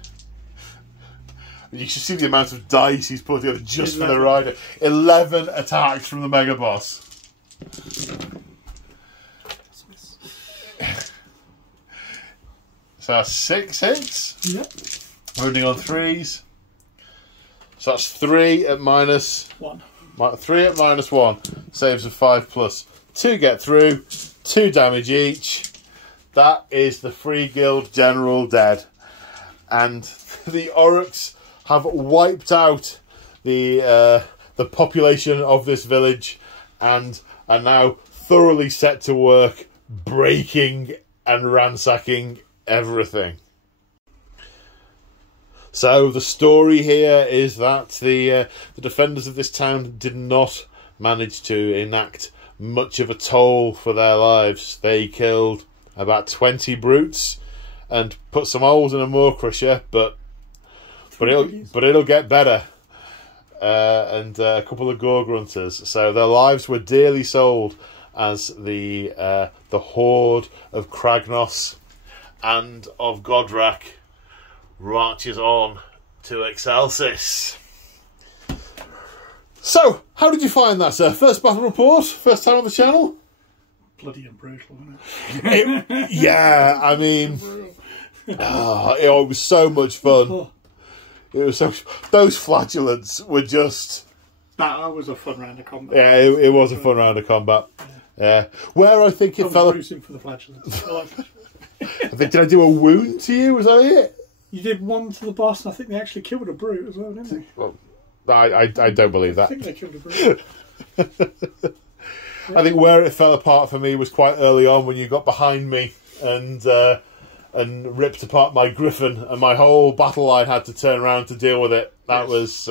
you should see the amount of dice he's put together just for the rider. 11 attacks from the Mega Boss. So that's 6 hits. Yep. Wounding on 3s. So that's 3 at -1. 3 at -1. Saves of 5+. 2 get through. 2 damage each. That is the Free Guild General dead. And the Orruks have wiped out the population of this village and are now thoroughly set to work breaking and ransacking everything. So the story here is that the defenders of this town did not manage to enact much of a toll for their lives. They killed about 20 brutes and put some holes in a moor crusher, but it'll get better. And a couple of gore grunters. So their lives were dearly sold as the horde of Kragnos and of Godrak marches on to Excelsis. So, how did you find that, sir? First battle report? First time on the channel? Bloody and brutal, wasn't it? Yeah, I mean, it was so much fun. It was so. Those flatulence were just. That was a fun round of combat. Yeah, it was a fun round of combat. Yeah, where I think it fell. For the flatulence. I think, did I do a wound to you? Was that it? You did one to the boss, and I think they actually killed a brute as well, didn't they? Well, I don't believe that. I think they killed a brute. I think where it fell apart for me was quite early on when you got behind me and ripped apart my griffin, and my whole battle line had to turn around to deal with it. That was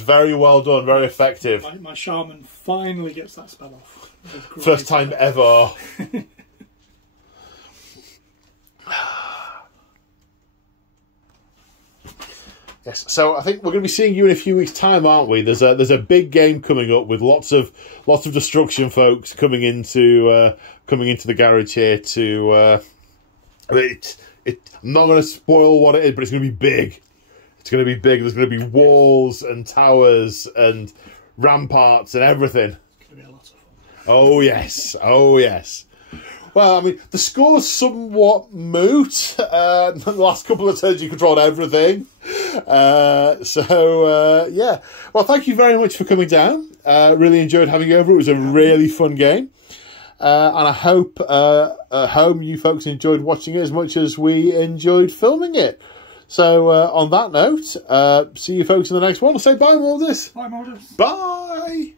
very well done, very effective. My shaman finally gets that spell off. First time ever. Yes, so I think we're going to be seeing you in a few weeks' time, aren't we? There's a big game coming up with lots of destruction folks coming into the garage here to. I'm not going to spoil what it is, but it's going to be big. It's going to be big. There's going to be walls and towers and ramparts and everything. It's going to be a lot of fun. Oh yes, oh yes. Well, I mean, the score's somewhat moot. The last couple of turns you controlled everything. Yeah. Well, thank you very much for coming down. Really enjoyed having you over. It was a really fun game. And I hope at home you folks enjoyed watching it as much as we enjoyed filming it. So on that note, see you folks in the next one. I'll say bye, Maldus. Bye, Maldus. Bye.